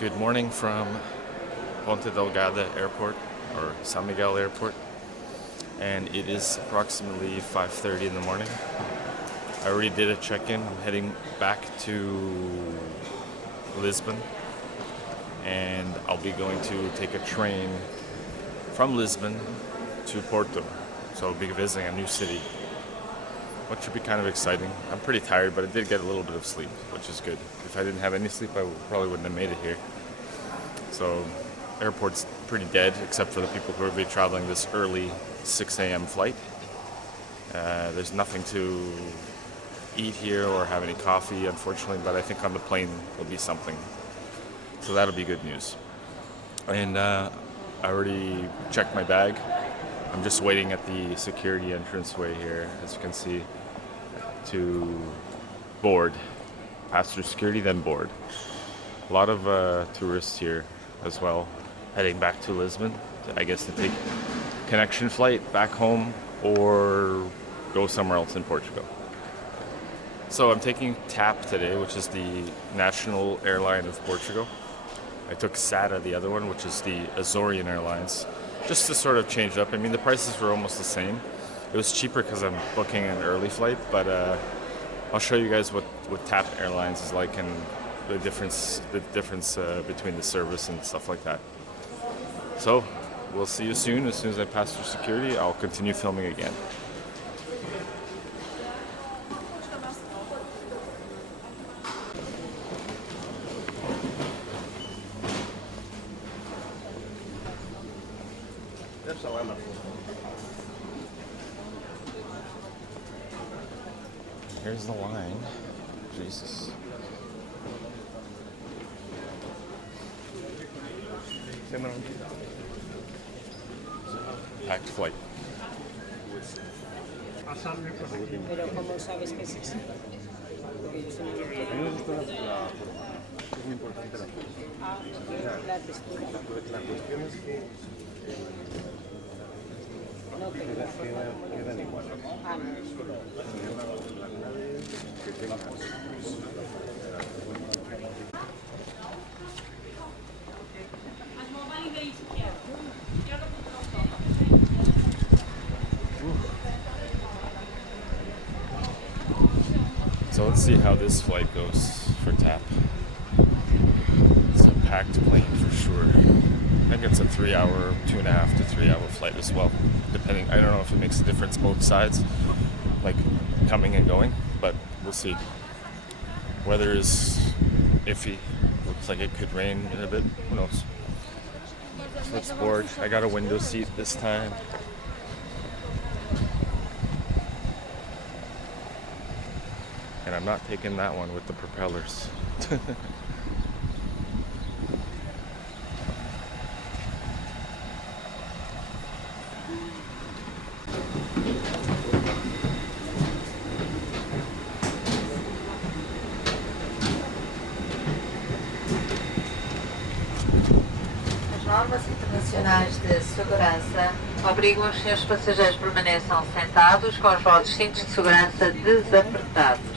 Good morning from Ponte Delgada Airport, or San Miguel Airport, and it is approximately 5:30 in the morning. I already did a check-in. I'm heading back to Lisbon, and I'll be going to take a train from Lisbon to Porto. So I'll be visiting a new city, which should be kind of exciting. I'm pretty tired, but I did get a little bit of sleep, which is good. If I didn't have any sleep, I probably wouldn't have made it here. So, airport's pretty dead, except for the people who will be traveling this early 6 a.m. flight. There's nothing to eat here or have any coffee, unfortunately, but I think on the plane there'll be something. So that'll be good news. And I already checked my bag. I'm just waiting at the security entranceway here, as you can see, to board. Pass through security, then board. A lot of tourists here as well, heading back to Lisbon, I guess to take connection flight back home or go somewhere else in Portugal. So I'm taking TAP today, which is the national airline of Portugal. I took SATA, the other one, which is the Azorian Airlines, just to sort of change it up. I mean, the prices were almost the same. It was cheaper because I'm booking an early flight, but I'll show you guys what TAP Airlines is like and the difference between the service and stuff like that. So we'll see you soon. As soon as I pass through security, I'll continue filming again. Here's the line. Jesus. Packed flight. Pero ¿cómo sabes que es eso? Porque yo soy Es muy importante la textura. la cuestión es que No, pero quedan igual. Ah, no. Que tengan So let's see how this flight goes for TAP. It's a packed plane for sure. I think it's a 3-hour, 2.5 to 3 hour flight as well. Depending, I don't know if it makes a difference both sides, like coming and going, but we'll see. Weather is iffy. Looks like it could rain in a bit. Who knows? So let's board. I got a window seat this time. And I'm not taking that one with the propellers. As normas internacionais de segurança obrigam os senhores passageiros permaneçam sentados com os vossos cintos de segurança desapertados.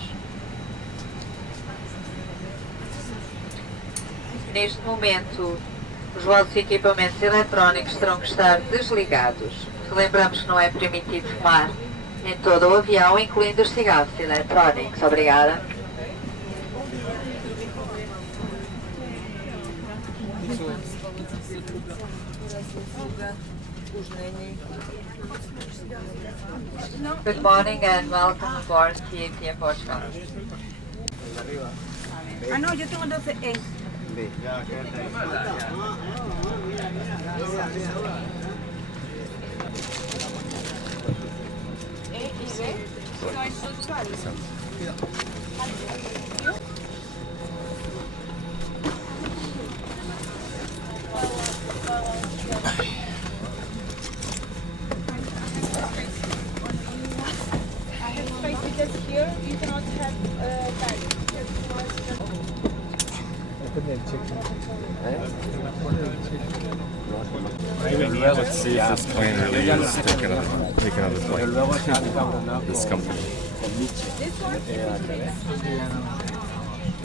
Neste momento, os vossos equipamentos eletrónicos terão que estar desligados. Lembramos que não é permitido fumar em todo o avião, incluindo os cigarros eletrónicos. Obrigada. Good morning and welcome aboard TAP in Portugal. Ah, no, yo tengo 12E. E y B son individuales. I have space because here you cannot have bags. Let's see if this plane really is taking another flight. This company. This one?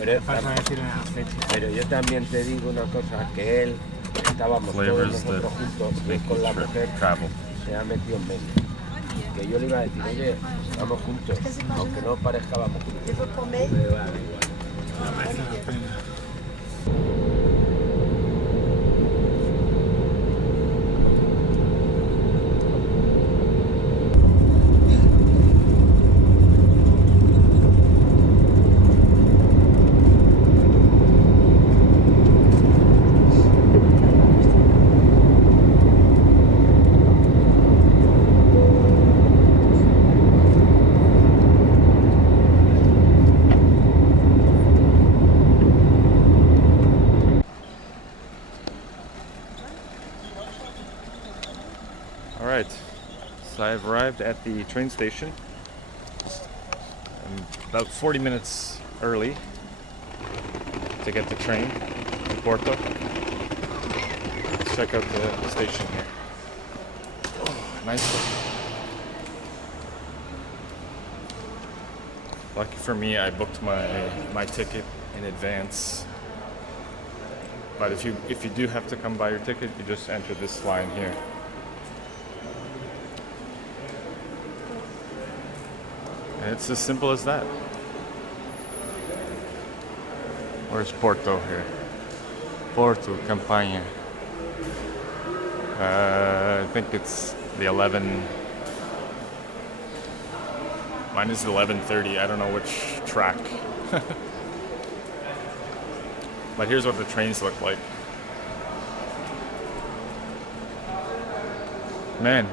Pero, Vas a decir una fecha. pero yo también te digo una cosa, que él, estábamos todos Flavors nosotros that juntos y él make con you la mujer travel. se ha metido en medio. Que yo le iba a decir, oye, vamos juntos, aunque no parezca vamos juntos. Pero vale, igual. Merece la pena. All right, so I've arrived at the train station. I'm about 40 minutes early to get the train to Porto. Let's check out the station here. Oh, nice one. Lucky for me, I booked my ticket in advance. But if you do have to come buy your ticket, you just enter this line here. And it's as simple as that. Where's Porto here? Porto, Campania. I think it's the 11. Mine is 11:30. I don't know which track. But here's what the trains look like. Man,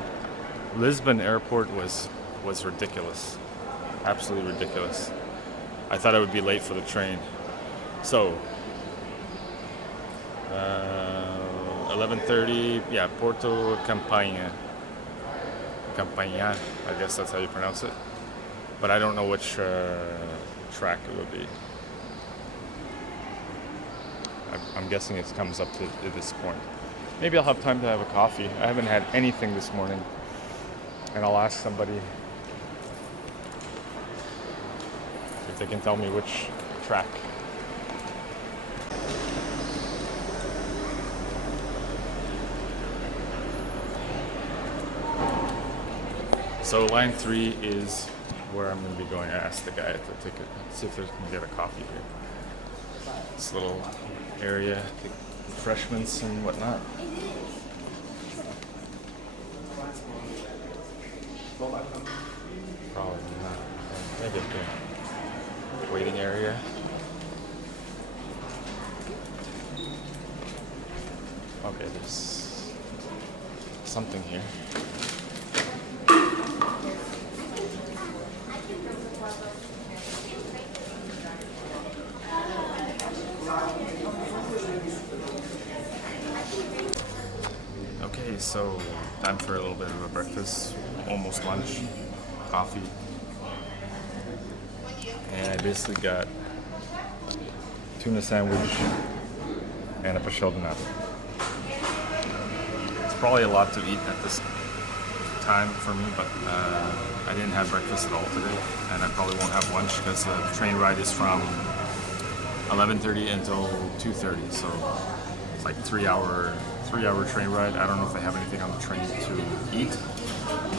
Lisbon airport was ridiculous. Absolutely ridiculous. I thought I would be late for the train. So, 11:30, yeah, Porto Campania. Campania, I guess that's how you pronounce it. But I don't know which track it will be. I'm guessing it comes up to this point. Maybe I'll have time to have a coffee. I haven't had anything this morning. And I'll ask somebody if they can tell me which track. So line 3 is where I'm going to be going. I asked the guy at the ticket. Let's see if there's can get a coffee here. This little area, the refreshments and whatnot. Probably not. Maybe the waiting area. Okay, there's something here. Okay, so time for a little bit of a breakfast, almost lunch, coffee, and I basically got tuna sandwich and a pastel de nata. It's probably a lot to eat at this time for me, but I didn't have breakfast at all today, and I probably won't have lunch because the train ride is from 11:30 until 2:30, so it's like three-hour train ride. I don't know if they have anything on the train to eat,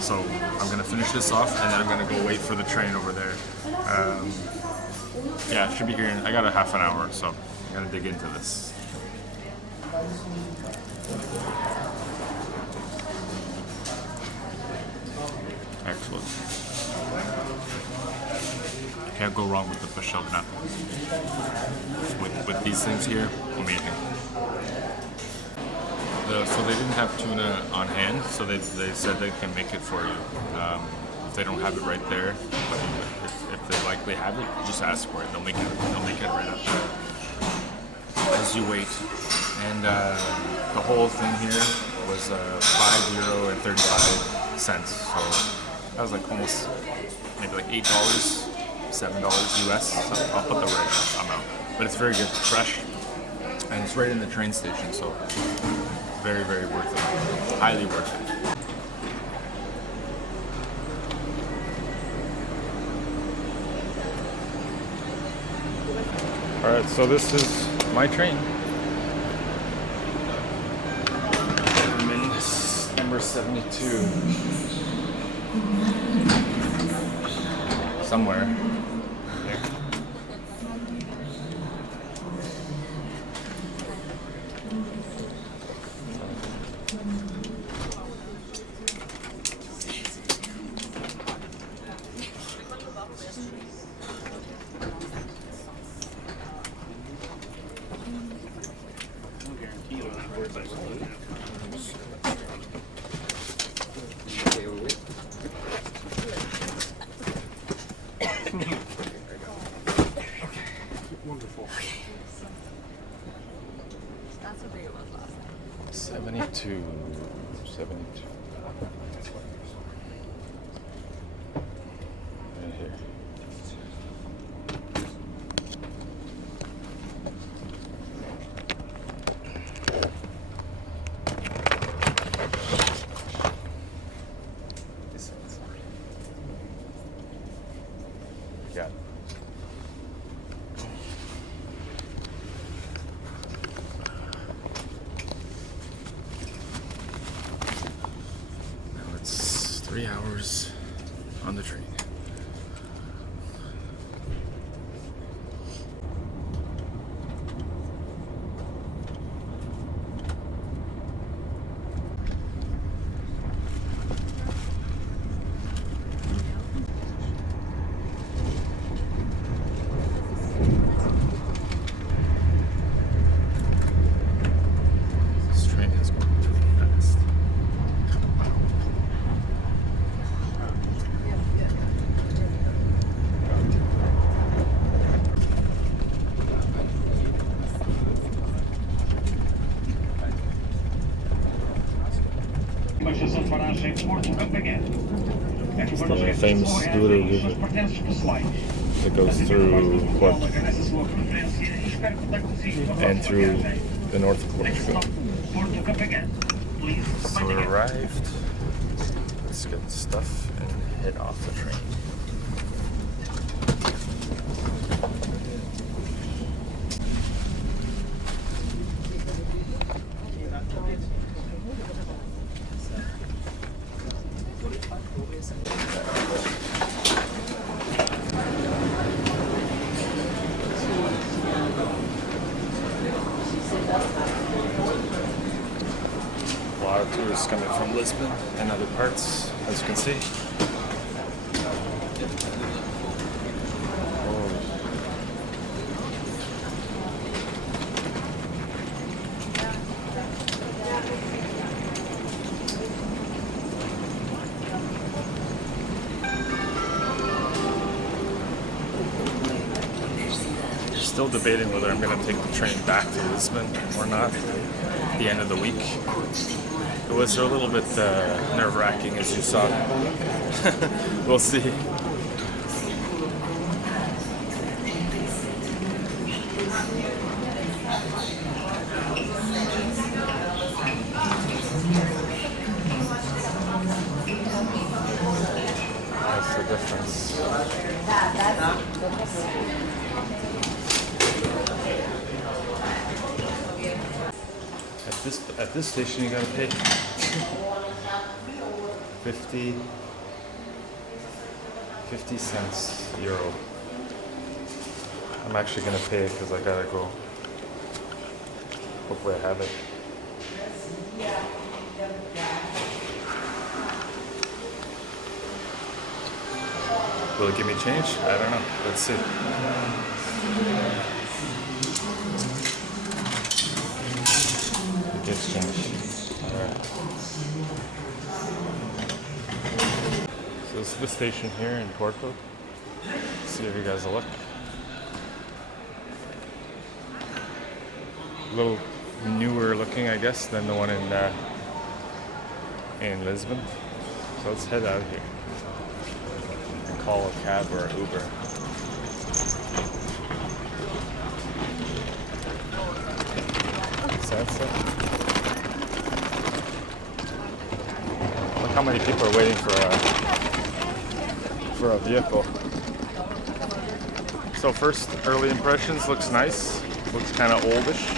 so I'm gonna finish this off and then I'm gonna go wait for the train over there. Yeah, it should be here. I got a half an hour, so I'm gonna dig into this. Excellent. Can't go wrong with the pastel de nata. With these things here, amazing. So they didn't have tuna on hand, so they said they can make it for you. If they don't have it right there, but if they likely have it, just ask for it. They'll make it right up there as you wait. And the whole thing here was €5.35. So that was like almost maybe like $8, $7 US. So I'll put the right amount. But it's very good, fresh, and it's right in the train station. So very, very worth it. Highly worth it. Alright, so this is my train. I'm in number 72. Somewhere. Here. Wonderful. 72. 72. Right here. This one's got it. Now it's 3 hours on the train. This train is going pretty fast. Estação de paragem Porto The famous Douro River that goes through Porto and through the north of Portugal. So we arrived. Let's get the stuff and head off the train. A lot of tourists coming from Lisbon and other parts, as you can see. Still debating whether I'm going to take the train back to Lisbon or not at the end of the week. It was a little bit nerve-wracking, as you saw. We'll see. That's the difference. At this station, you gotta pay 50 cents euro. I'm actually gonna pay it because I gotta go. Hopefully, I have it. Will it give me change? I don't know. Let's see. It gets changed. Alright. So this is the station here in Porto. Let's see if you guys will look. A little newer looking, I guess, than the one in Lisbon. So let's head out here and call a cab or an Uber. Look how many people are waiting for a vehicle. So first early impressions, looks nice. Looks kind of oldish.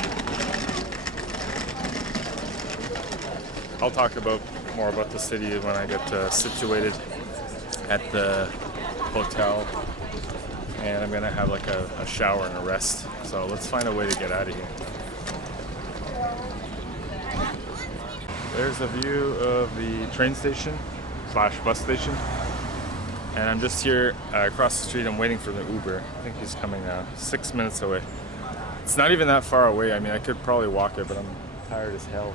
I'll talk about more about the city when I get situated at the hotel, and I'm gonna have like a shower and a rest. So let's find a way to get out of here. There's a view of the train station slash bus station, and I'm just here across the street. I'm waiting for the Uber. I think he's coming now. 6 minutes away. It's not even that far away. I mean, I could probably walk it, but I'm tired as hell.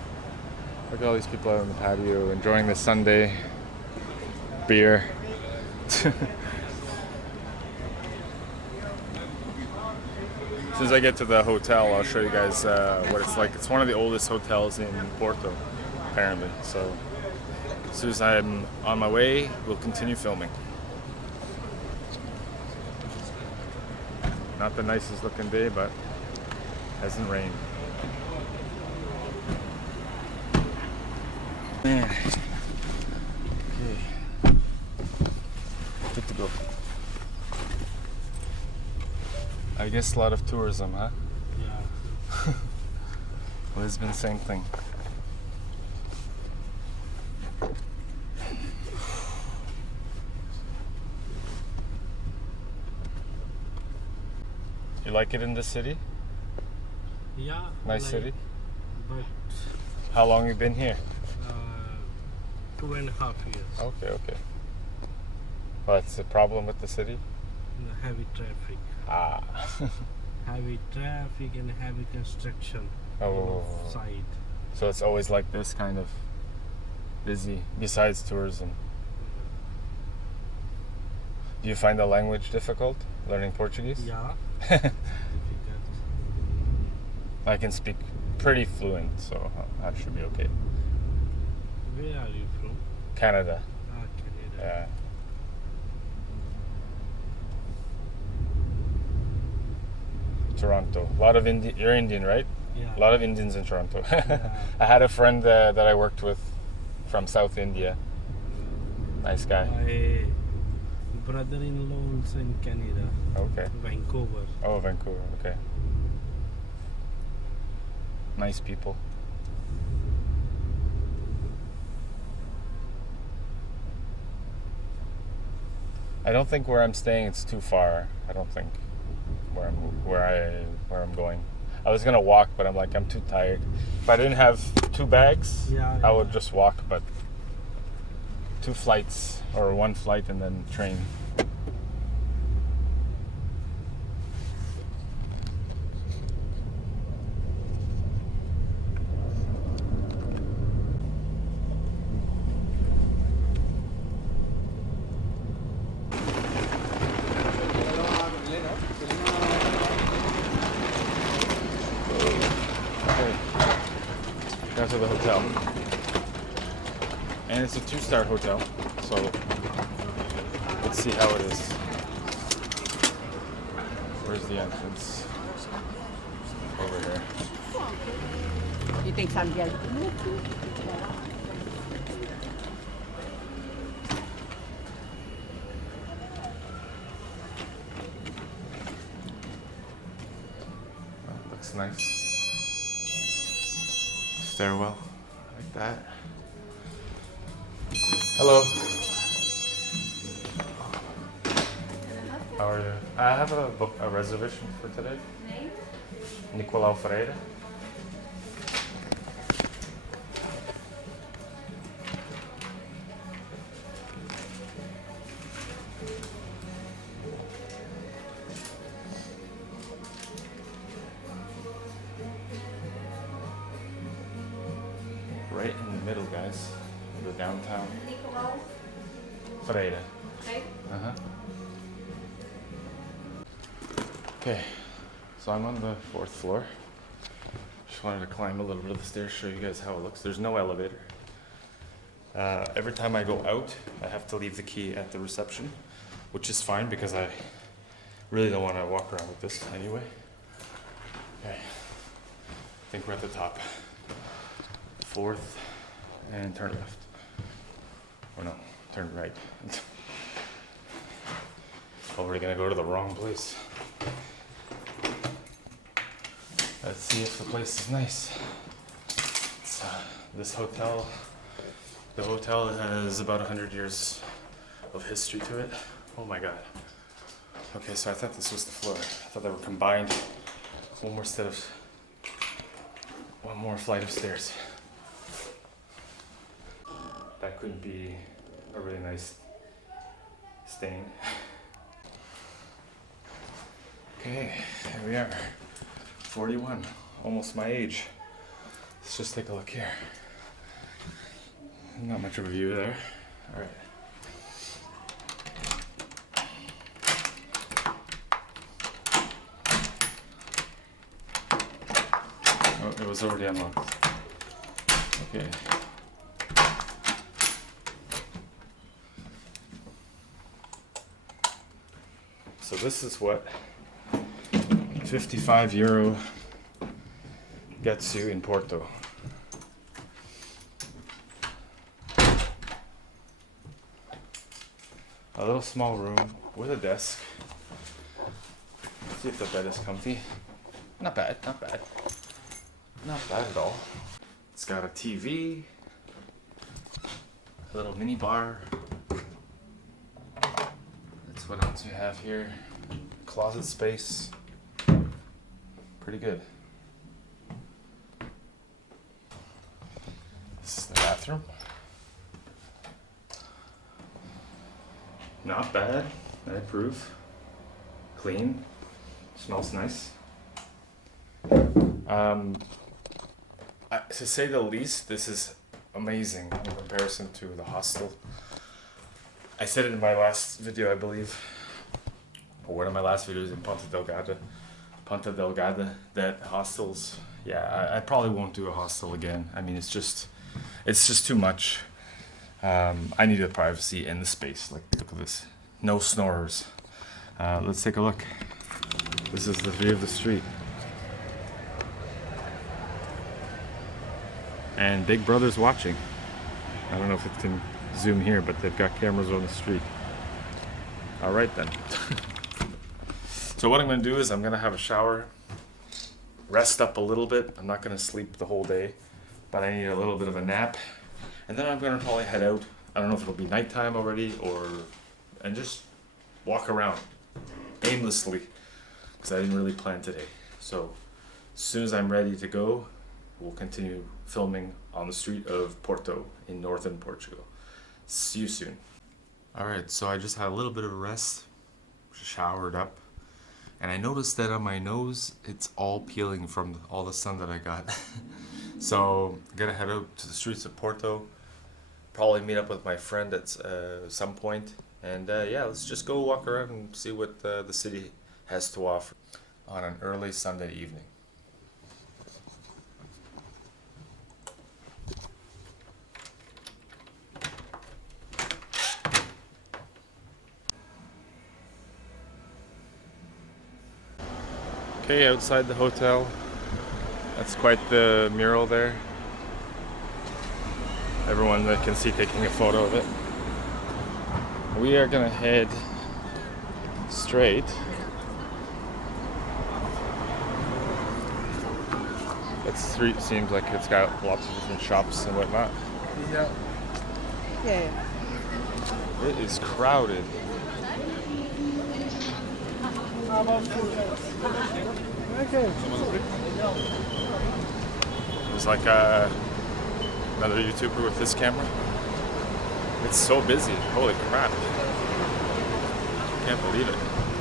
Look at all these people out on the patio enjoying the Sunday beer. As soon as I get to the hotel, I'll show you guys what it's like. It's one of the oldest hotels in Porto, apparently. So as soon as I'm on my way, we'll continue filming. Not the nicest looking day, but hasn't rained. Man. Okay. Good to go. I guess a lot of tourism, huh? Yeah. Lisbon, same thing. You like it in the city? Yeah. Nice like, city? But How long you been here? 2.5 years. Okay, okay. What's the problem with the city? Heavy traffic. Ah. Heavy traffic and heavy construction Oh. on the side. So it's always like this, kind of busy, besides tourism. Do you find the language difficult, learning Portuguese? Yeah. Difficult. I can speak pretty fluent, so that should be okay. Where are you from? Canada. Ah, Canada. Yeah. Toronto. A lot of you're Indian, right? Yeah. A lot of Indians in Toronto. Yeah. I had a friend that I worked with from South India. Nice guy. My brother-in-law also in Canada. Okay. Vancouver. Oh, Vancouver. Okay. Nice people. I don't think where I'm staying it's too far. I don't think where I'm going. I was gonna walk, but I'm too tired. If I didn't have 2 bags, Yeah, I would yeah. just walk. But 2 flights or 1 flight and then train. Got to the hotel, and it's a 2-star hotel, so let's see how it is. Where's the entrance? Over here. You think I'm getting Looks nice. Stairwell, like that. Hello. How are you? I have a reservation for today. Name? Nicolau Freire. Right in the middle, guys, of the downtown. Nicolau? Freire. Okay. Uh-huh. Okay, so I'm on the 4th floor. Just wanted to climb a little bit of the stairs, show you guys how it looks. There's no elevator. Every time I go out, I have to leave the key at the reception, which is fine because I really don't want to walk around with this anyway. Okay, I think we're at the top. 4th, and turn left. Or no, turn right. Oh, we're gonna go to the wrong place. Let's see if the place is nice. This hotel, the hotel has about 100 years of history to it. Oh my god. Okay, so I thought this was the floor. I thought they were combined. One more flight of stairs. That could be a really nice stain. Okay, here we are. 41, almost my age. Let's just take a look here. Not much of a view there. All right. Oh, it was already unlocked. Okay. So this is what 55 euro gets you in Porto. A little small room with a desk. Let's see if the bed is comfy. Not bad, not bad. Not bad at all. It's got a TV, a little mini bar. That's what else we have here. Closet space. Pretty good. This is the bathroom. Not bad, I approve. Clean, smells nice. To say the least, this is amazing in comparison to the hostel. I said it in my last video, I believe, or one of my last videos in Ponta Delgada, that hostels, yeah, I probably won't do a hostel again. I mean, it's just too much. I need the privacy and the space. Like, look at this. No snorers. Let's take a look. This is the view of the street. And Big Brother's watching. I don't know if it can zoom here, but they've got cameras on the street. All right then. So what I'm gonna do is I'm gonna have a shower, rest up a little bit. I'm not gonna sleep the whole day, but I need a little bit of a nap. And then I'm gonna probably head out. I don't know if it'll be nighttime already and just walk around aimlessly, because I didn't really plan today. So as soon as I'm ready to go, we'll continue filming on the street of Porto in northern Portugal. See you soon. All right, so I just had a little bit of a rest, showered up, and I noticed that on my nose, it's all peeling from all the sun that I got. So I'm gonna head out to the streets of Porto, probably meet up with my friend at some point, and yeah, let's just go walk around and see what the city has to offer on an early Sunday evening. Okay, outside the hotel, that's quite the mural there. Everyone that can see taking a photo of it. We are gonna head straight. That street seems like it's got lots of different shops and whatnot. Yeah. It is crowded. There's like another YouTuber with this camera. It's so busy. Holy crap. Can't believe it.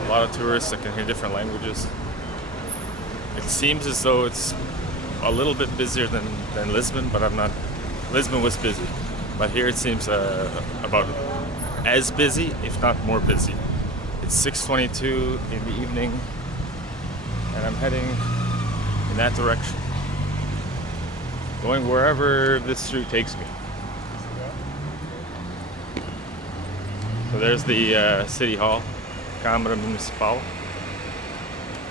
A lot of tourists that can hear different languages. It seems as though it's a little bit busier than Lisbon, but I'm not. Lisbon was busy, but here it seems about as busy, if not more busy. It's 6:22 in the evening, and I'm heading in that direction, going wherever this street takes me. So there's the City Hall, Câmara Municipal.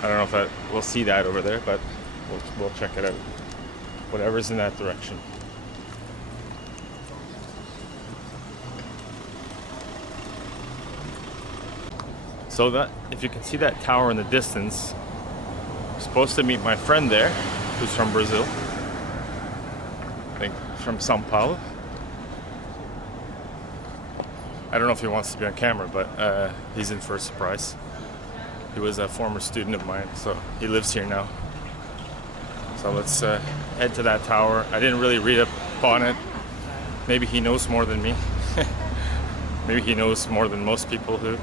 I don't know if we'll see that over there, but we'll check it out. Whatever's in that direction. So that, if you can see that tower in the distance, supposed to meet my friend there, who's from Brazil. I think from Sao Paulo. I don't know if he wants to be on camera, but he's in for a surprise. He was a former student of mine, so he lives here now. So let's head to that tower. I didn't really read up on it. Maybe he knows more than me. Maybe he knows more than most people who.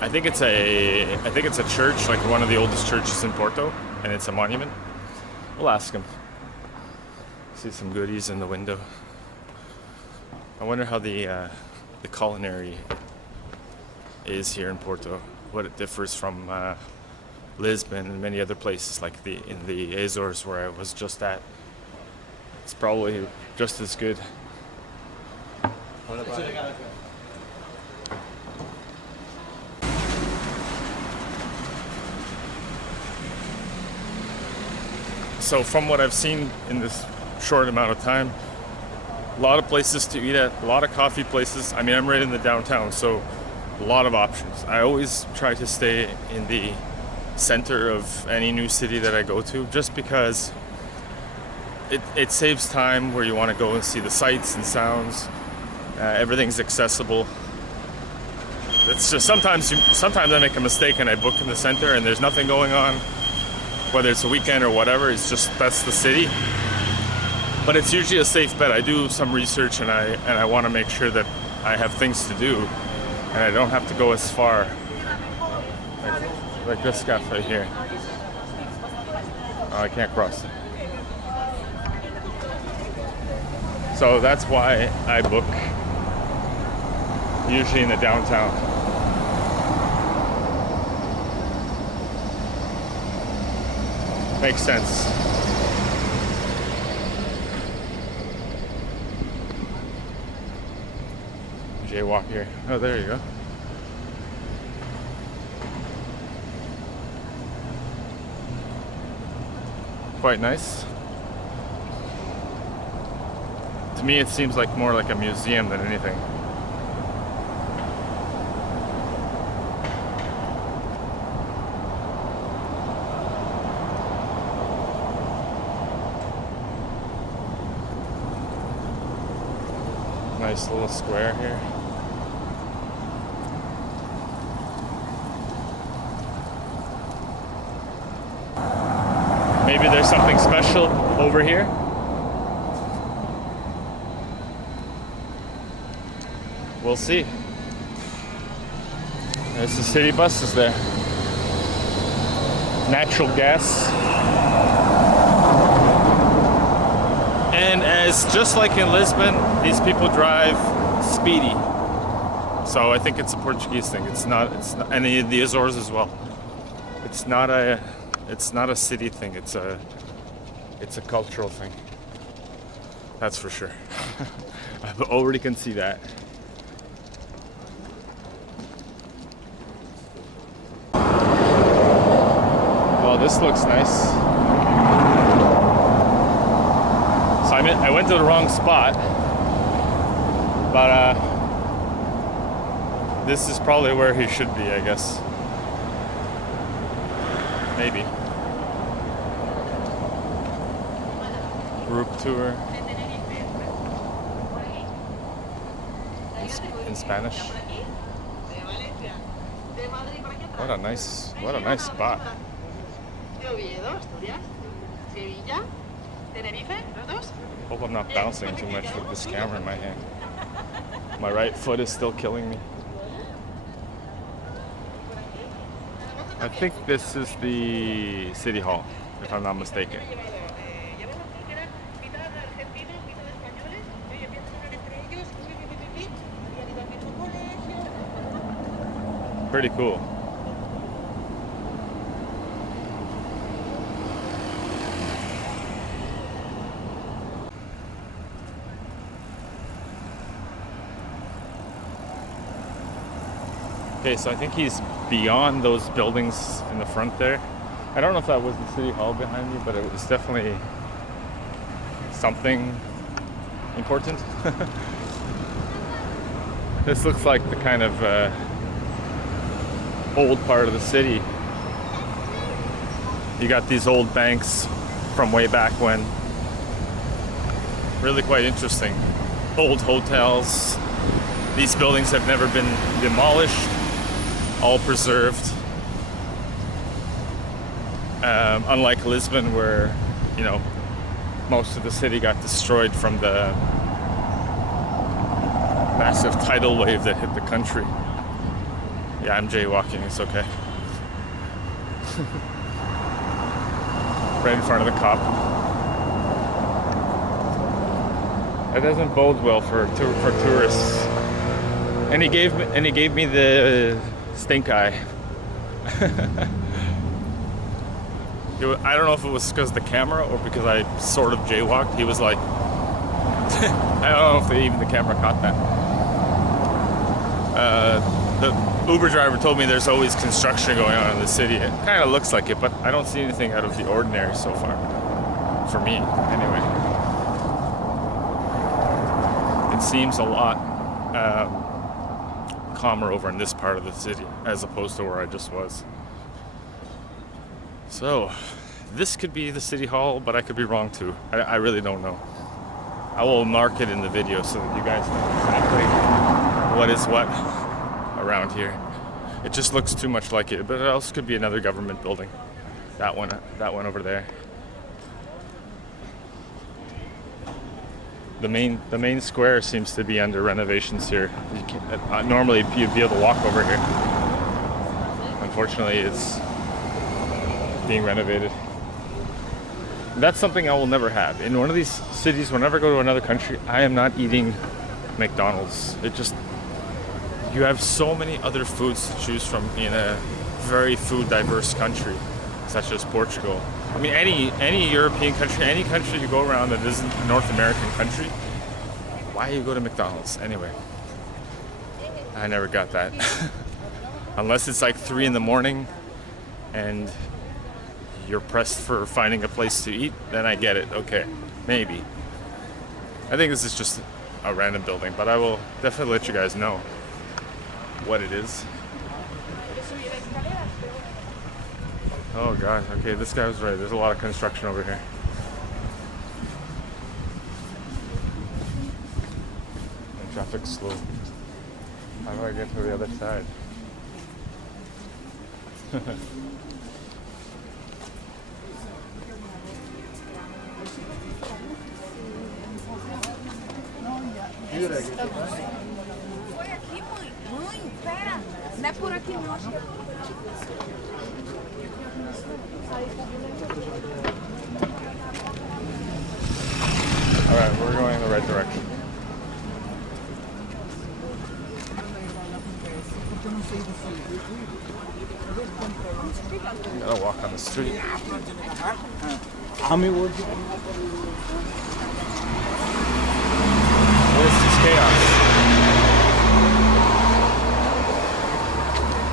I think it's a church, like one of the oldest churches in Porto, and it's a monument. We'll ask him. See some goodies in the window. I wonder how the culinary is here in Porto. What it differs from Lisbon and many other places, like in the Azores where I was just at. It's probably just as good. So from what I've seen in this short amount of time, a lot of places to eat at, a lot of coffee places. I mean, I'm right in the downtown, so a lot of options. I always try to stay in the center of any new city that I go to, just because it saves time where you want to go and see the sights and sounds. Everything's accessible. It's just sometimes I make a mistake and I book in the center and there's nothing going on, whether it's a weekend or whatever. It's just that's the city. But it's usually a safe bet. I do some research and I want to make sure that I have things to do and I don't have to go as far. Like this cafe here. Oh, I can't cross. So that's why I book usually in the downtown. Makes sense. Jaywalk here. Oh, there you go. Quite nice. To me, it seems like more like a museum than anything. Nice little square here. Maybe there's something special over here. We'll see. There's the city buses there. Natural gas. And as just like in Lisbon, these people drive speedy. So I think it's a Portuguese thing. It's not, and the Azores as well. It's not a city thing. It's a cultural thing. That's for sure. I already can see that. Well, this looks nice. So I went to the wrong spot, but this is probably where he should be, I guess. Maybe. Group tour in Spanish. What a nice spot. Hope I'm not bouncing too much with this camera in my hand. My right foot is still killing me. I think this is the city hall, if I'm not mistaken. Pretty cool. Okay, so I think he's beyond those buildings in the front there. I don't know if that was the city hall behind me, but it was definitely something important. This looks like the kind of old part of the city. You got these old banks from way back when. Really quite interesting. Old hotels. These buildings have never been demolished, all preserved. Unlike Lisbon, where, you know, most of the city got destroyed from the massive tidal wave that hit the country. Yeah, I'm jaywalking, it's okay. Right in front of the cop. That doesn't bode well for tourists. And he gave me the stink eye. I don't know if it was because of the camera or because I sort of jaywalked. He was like, I don't know if even the camera caught that. The Uber driver told me there's always construction going on in the city. It kind of looks like it, but I don't see anything out of the ordinary so far. For me, anyway. It seems a lot calmer over in this part of the city as opposed to where I just was. So, this could be the city hall, but I could be wrong too. I really don't know. I will mark it in the video so that you guys know exactly what is what around here. It just looks too much like it, but it also could be another government building. That one over there. The main square seems to be under renovations here. Normally you'd be able to walk over here. Unfortunately, it's being renovated. That's something I will never have. In one of these cities, whenever I go to another country, I am not eating McDonald's. You have so many other foods to choose from in a very food diverse country, such as Portugal. I mean, any European country, any country you go around that isn't a North American country, why you go to McDonald's anyway? I never got that. Unless it's like 3 in the morning and you're pressed for finding a place to eat, then I get it. Okay, maybe. I think this is just a random building, but I will definitely let you guys know what it is. Oh god, okay, this guy was right. There's a lot of construction over here. And traffic's slow. How do I get to the other side? Foi aqui, mãe? Mãe, pera! Não é por aqui, não. Alright, we're going in the right direction. I'm gonna walk on the street. This is chaos.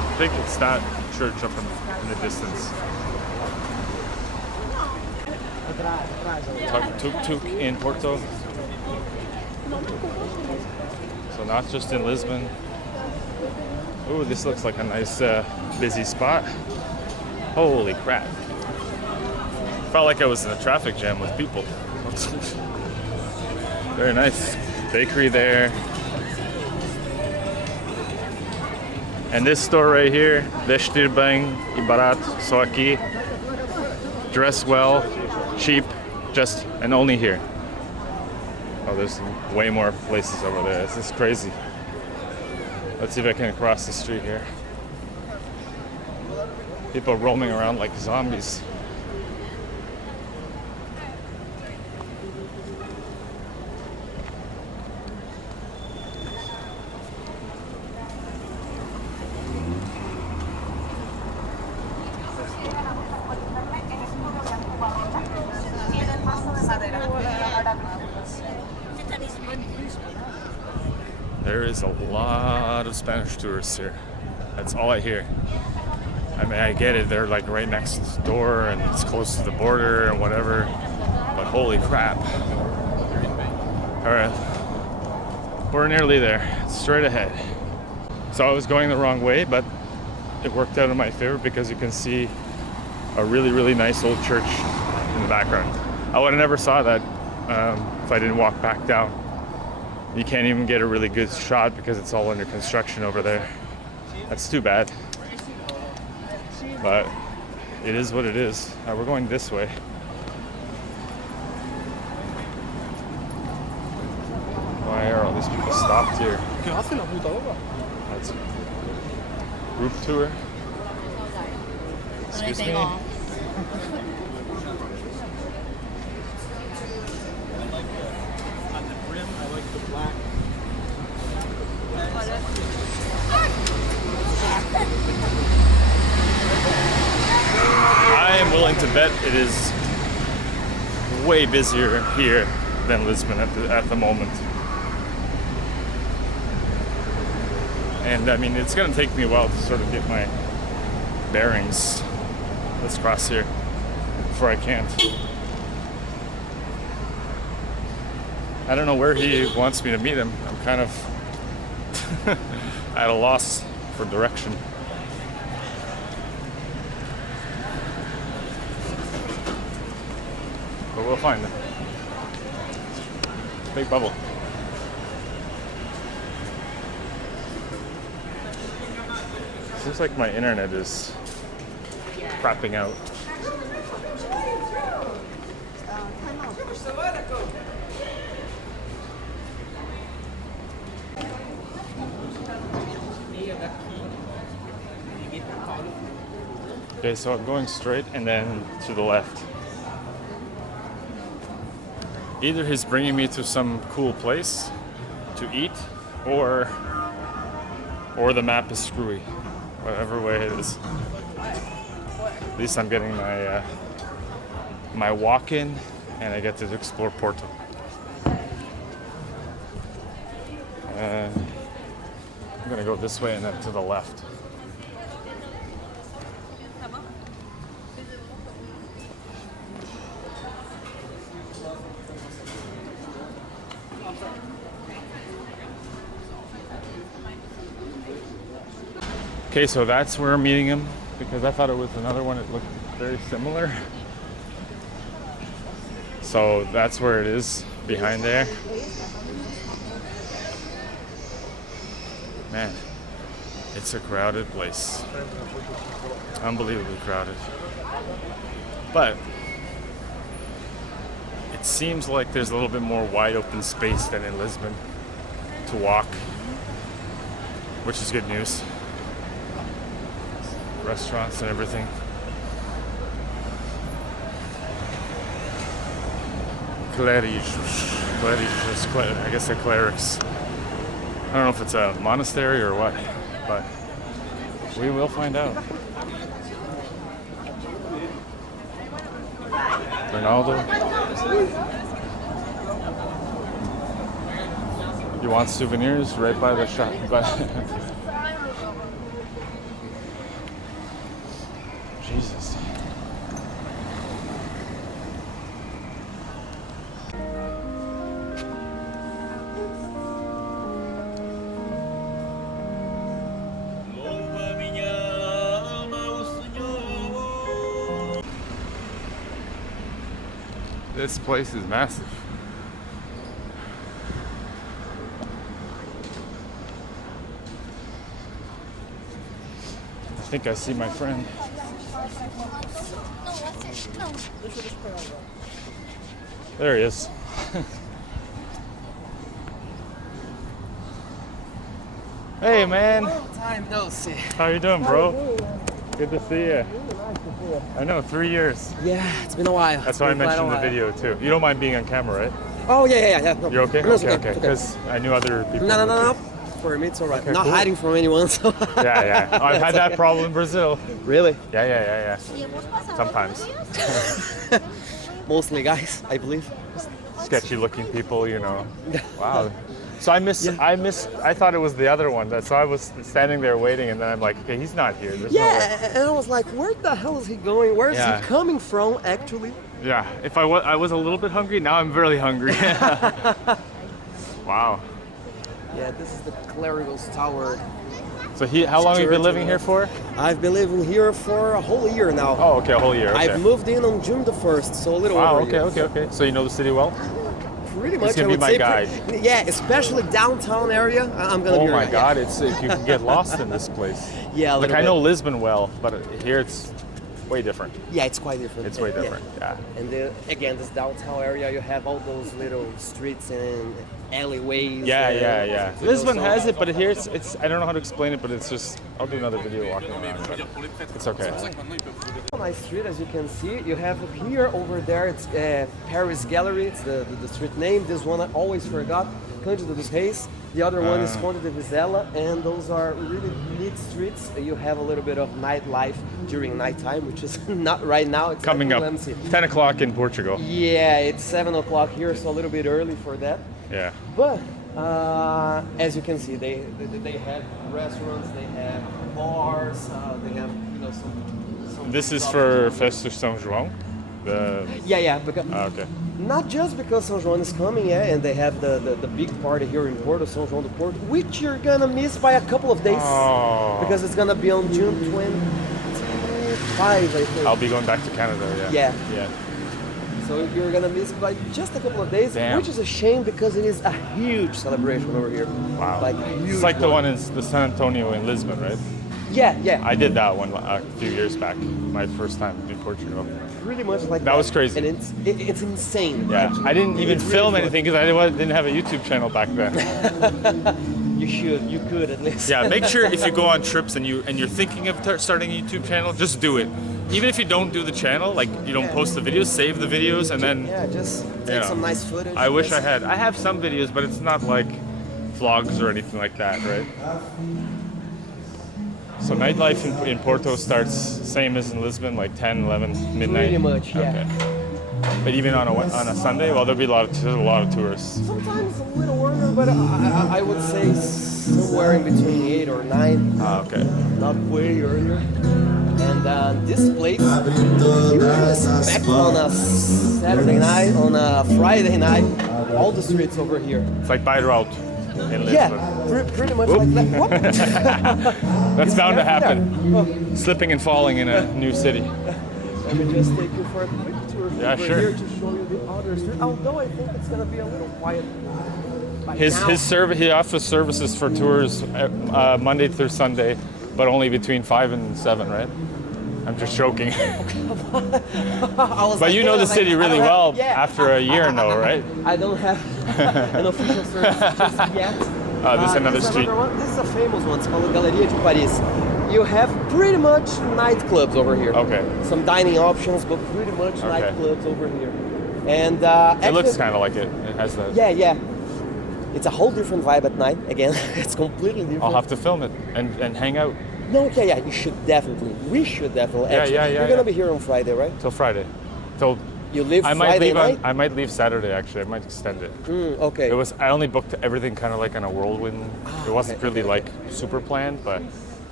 I think it's that church up in the distance. Tuk-tuk in Porto. So not just in Lisbon. Ooh, this looks like a nice busy spot. Holy crap. Felt like I was in a traffic jam with people. Very nice. Bakery there. And this store right here, vestir bem e barato, só aqui. Dress well, cheap, just and only here. Oh, there's way more places over there. This is crazy. Let's see if I can cross the street here. People roaming around like zombies. There is a lot of Spanish tourists here. That's all I hear. I mean, I get it, they're like right next door and it's close to the border and whatever, but holy crap. All right, we're nearly there, straight ahead. So I was going the wrong way, but it worked out in my favor because you can see a really, really nice old church in the background. I would have never saw that if I didn't walk back down. You can't even get a really good shot because it's all under construction over there. That's too bad. But it is what it is. We're going this way. Why are all these people stopped here? That's group tour. Excuse me. I am willing to bet it is way busier here than Lisbon at the moment. And I mean, it's gonna take me a while to sort of get my bearings. Let's cross here before I can't. I don't know where he wants me to meet him. I'm kind of at a loss for direction. But we'll find him. Big bubble. Seems like my internet is crapping out. Okay, so I'm going straight and then to the left. Either he's bringing me to some cool place to eat, or the map is screwy. Whatever way it is. At least I'm getting my my walk-in, and I get to explore Porto. I'm gonna go this way and then to the left. Okay, so that's where I'm meeting him, because I thought it was another one that looked very similar. So that's where it is, behind there. Man, it's a crowded place. Unbelievably crowded. But it seems like there's a little bit more wide open space than in Lisbon to walk, which is good news. Restaurants and everything. I guess they're clerics. I don't know if it's a monastery or what, but we will find out. Ronaldo. You want souvenirs? Right by the shop. Jesus. This place is massive. I think I see my friend. There he is. Hey man. Long time no see. How you doing, bro? Good to see you. I know, 3 years. Yeah, it's been a while. That's why I mentioned the video too. You don't mind being on camera, right? Oh yeah. No. You're okay? No, it's Okay. it's Because I knew other people. No. For me, it's alright. Okay, Not cool. hiding from anyone. So. Yeah. I've had that problem in Brazil. Really? Yeah. Sometimes. Mostly guys, I believe. Sketchy looking people, you know. Wow. So I thought it was the other one. So I was standing there waiting, and then I'm like, okay, he's not here. There's no way. And I was like, where the hell is he going? Where is he coming from, actually? Yeah, if I was a little bit hungry, now I'm really hungry. Wow. Yeah, this is the Clerical's Tower. So how long have you been living here for? I've been living here for a whole year now. Oh, okay, a whole year. Okay. I've moved in on June the 1st, so a little Wow, over a year. okay. So you know the city well? Pretty much, gonna I be would my say. guide. Yeah, especially downtown area. I'm gonna be. Oh my right. God, it's you can get lost in this place. Yeah, a Like little I know bit. Lisbon well, but here it's way different. Yeah, it's quite different. It's way different. Yeah. And again, this downtown area, you have all those little streets and alleyways. Yeah. and- Lisbon has it, but here it's I don't know how to explain it, but it's just I'll do another video walking around, but it's okay. Nice street, as you can see. You have here, over there, it's Paris Gallery. It's the street name. This one I always forgot, Cândido dos Reis. The other one is Fonte de Vizela, and those are really neat streets. You have a little bit of nightlife during nighttime, which is not right now. It's Coming up, empty. 10 o'clock in Portugal. Yeah, it's 7 o'clock here, so a little bit early for that. Yeah. But as you can see, they have restaurants, they have bars, they have some. This is for Festa São João. Yeah, because Okay. not just because São João is coming, and they have the big party here in Porto, São João do Porto, which you're gonna miss by a couple of days because it's gonna be on June 25, I think. I'll be going back to Canada. Yeah. Yeah. So you're gonna miss by just a couple of days, Damn. which is a shame because it is a huge celebration over here. Wow. Like a huge It's like the one in the San Antonio in Lisbon, right? Yeah. I did that one a few years back. My first time in Portugal. Pretty much like That was crazy. and it's insane. Yeah. actually. I didn't even It's film really anything because I didn't have a YouTube channel back then. fun. You could at least. Yeah. Make sure if you go on trips and you're thinking of starting a YouTube channel, just do it. Even if you don't do the channel, like you don't post the videos, save the videos, and then Yeah, just take know, some nice footage. I wish just- I had. I have some videos, but it's not like vlogs or anything like that, right? So nightlife in Porto starts same as in Lisbon, like 10, 11, midnight. Pretty much, yeah. Okay. But even on a Sunday, well, there'll be there's a lot of tourists. Sometimes a little earlier, but I would say somewhere in between 8 or 9. Okay. Not way earlier. And this place, you can expect on a Saturday night, on a Friday night, all the streets over here. It's like by route in Lisbon. Yeah, pretty much like that. Whoop. That's bound to happen. Oh, Slipping and falling in a new city. let me just take you for a quick tour Yeah, over sure. here to show you the other street. Although I think it's gonna be a little quiet. by He offers services for tours Monday through Sunday, but only between 5 and 7, right? I'm just joking. But you know the city really well after a year, no, right? I don't have an official service just yet. This is another this is street. One. This is a famous one. It's called Galeria de Paris. You have pretty much nightclubs over here. Okay. Some dining options, but pretty much nightclubs over here. And It looks kind of like it. It has that. Yeah. It's a whole different vibe at night. Again, it's completely different. I'll have to film it and hang out No, yeah, you should definitely. We should definitely. Yeah, Actually, yeah, You're gonna be here on Friday, right? till Friday. Till You leave I might Friday leave night. I might leave Saturday actually. I might extend it. Okay. I only booked everything kind of like on a whirlwind. It wasn't really like super planned, but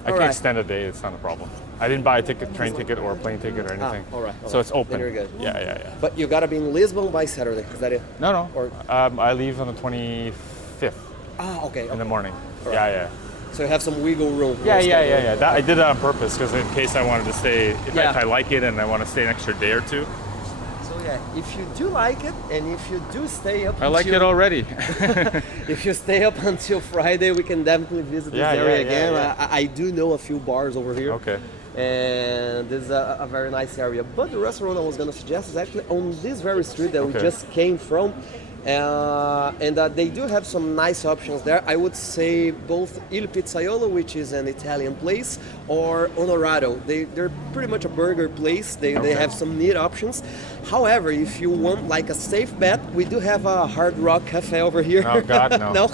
I can Alright. extend a day. It's not a problem. I didn't buy a train ticket or a plane ticket or anything. alright, So it's open. Then you're good. Yeah. But you gotta be in Lisbon by Saturday. Is that it? No. Or- I leave on the 25th Okay. in the morning. Alright. Yeah. So you have some wiggle room. for Yeah. your schedule. That, I did that on purpose because in case I wanted to stay, if Yeah. I like it and I want to stay an extra day or two. So yeah, if you do like it, and if you do stay up, I like it until- already. If you stay up until Friday, we can definitely visit this Yeah, area yeah, again. yeah. I do know a few bars over here. Okay. And this is a very nice area. But the restaurant I was gonna suggest is actually on this very street that we Okay. just came from. And they do have some nice options there. I would say both Il Pizzaiolo, which is an Italian place, or Onorato. They're pretty much a burger place. They have some neat options. However, if you want like a safe bet, we do have a Hard Rock Cafe over here. Oh God, no. No?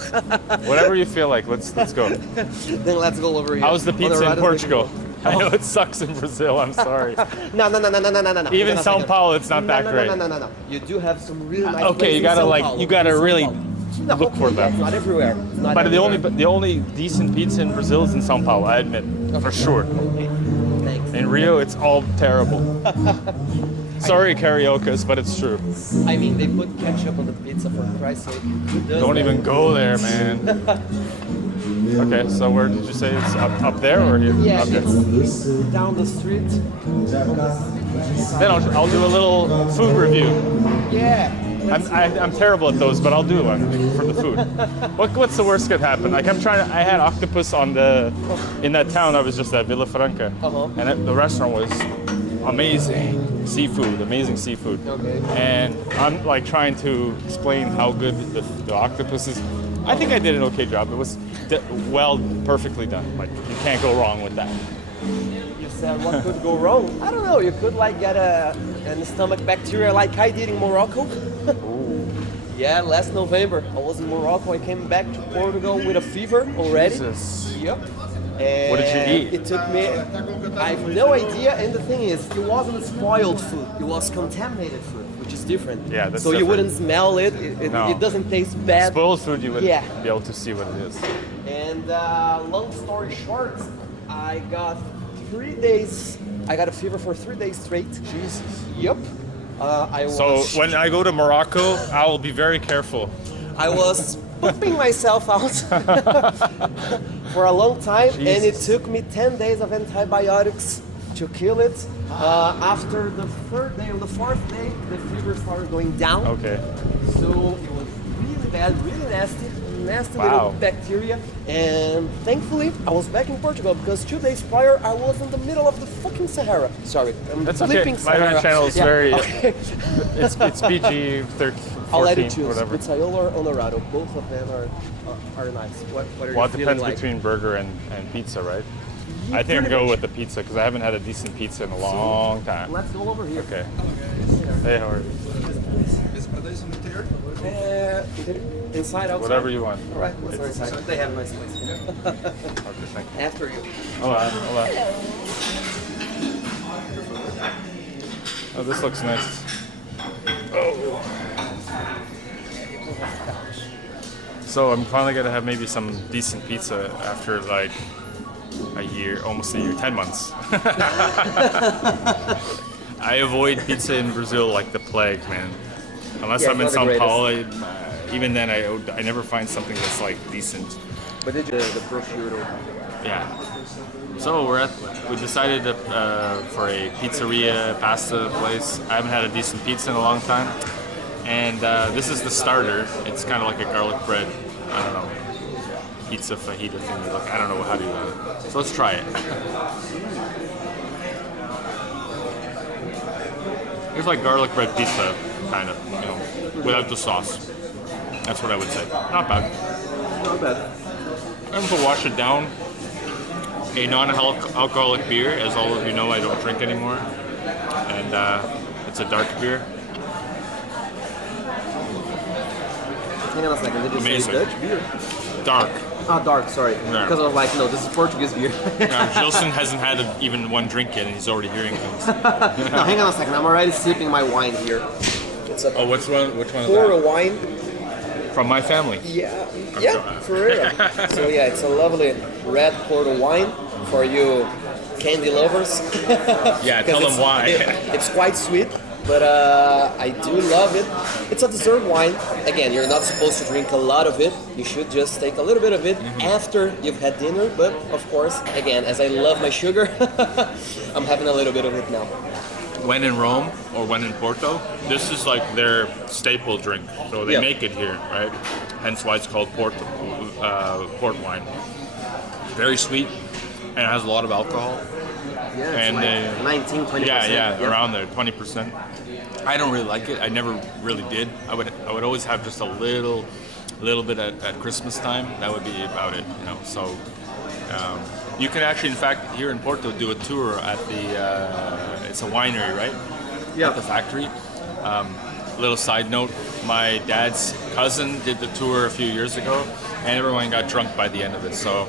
Whatever you feel like, let's go. Then let's go over here. How's the pizza in Honorato, Portugal? I know it sucks in Brazil. I'm sorry. No. Even Sao Paulo, it's not that great. No. You do have some really nice Okay, places you gotta in Sao like Paulo. you gotta In Sao really Paulo. look for them. Not everywhere. Not But everywhere. the only decent pizza in Brazil is in Sao Paulo. I admit, for sure. Thanks. In Rio, it's all terrible. Sorry, karaoke's, but it's true. I mean, they put ketchup on the pizza for Christ's sake. Who does Don't that? even go there, man. Okay, so where did you say it's up there or here? Yeah, Okay. it's down the street. Then I'll do a little food review. Yeah. I'm terrible at those, but I'll do one for the food. What's the worst could happen? Like I had octopus in that town I was just at, Villa Franca, and the restaurant was amazing seafood. Okay. And I'm like trying to explain how good the octopus is. I think I did an okay job. It was perfectly done. Like you can't go wrong with that. You said what could go wrong? I don't know. You could like get an stomach bacteria like I did in Morocco. Yeah, last November I was in Morocco. I came back to Portugal with a fever already. Jesus. Yep. And What did you eat? It took me. I have no idea. And the thing is, it wasn't spoiled food. It was contaminated food, which is different. Yeah, that's so you different. wouldn't smell it. No. It doesn't taste bad. Spoiled food, you would Yeah. be able to see what it is. And long story short, I got 3 days. I got a fever for 3 days straight. Jesus. Yep. I So was. when I go to Morocco, I will be very careful. I was pooping myself out for a long time, and it took me 10 days of antibiotics to kill it. After the third day or the fourth day, the fever started going down. Okay. So it was really bad, really nasty Wow. little bacteria. And thankfully, I was back in Portugal because 2 days prior, I was in the middle of the fucking Sahara. Sorry, I'm That's okay. flipping My Sahara. channel is Yeah, very. okay. It's PG 13, 14, I'll let you choose. whatever. Pizzaiolo or Honorado. Both of them are nice. What are Well, you it feeling depends like? between burger and pizza, right? Yeah, I think I'd pretty go much. with the pizza because I haven't had a decent pizza in a long time. Let's go over here. Okay. Hey, how are you? Inside, outside. Whatever you want. All right, let's go inside. They have nice place. Okay, thank you. After you. Hola, hola. Oh, this looks nice. Oh. So I'm finally gonna have maybe some decent pizza after like a year, almost a year, 10 months. I avoid pizza in Brazil like the plague, man. Unless Yeah, I'm in it's not Sao the Paulo, even then I never find something that's like decent. But did you the prosciutto? Yeah. So we decided to, for a pizzeria pasta place. I haven't had a decent pizza in a long time, and this is the starter. It's kind of like a garlic bread. I don't know, pizza fajita thing. I don't know how to do it. So let's try it. It's like garlic bread pizza, kind of, without the sauce. That's what I would say. Not bad. Not bad. And to wash it down, a non-alcoholic beer. As all of you know, I don't drink anymore, and it's a dark beer. Hang on a second. Did you Amazing. say Dutch beer? Dark. Ah, dark. Sorry. Yeah. Because I was like, no, this is Portuguese beer. Gilson hasn't had even one drink yet, and he's already hearing things. No, hang on a second. I'm already sipping my wine here. It's a Oh, which one is Porto that? wine. From my family. Yeah, I'm yeah, sorry. for real. So yeah, it's a lovely red Porto wine for you candy lovers. Yeah, tell them why. It's quite sweet, but I do love it. It's a dessert wine. Again, you're not supposed to drink a lot of it. You should just take a little bit of it after you've had dinner. But of course, again, as I love my sugar, I'm having a little bit of it now. When in Rome or when in Porto, this is like their staple drink. So they Yeah. make it here, right? Hence why it's called port wine. Very sweet, and it has a lot of alcohol. Yeah, it's And like 19, 20%. Yeah, around there, 20%. I don't really like it. I never really did. I would always have just a little bit at Christmas time. That would be about it, So you can actually, in fact, here in Porto, do a tour at the. It's a winery, right? Yeah. At the factory. Little side note: my dad's cousin did the tour a few years ago, and everyone got drunk by the end of it. So,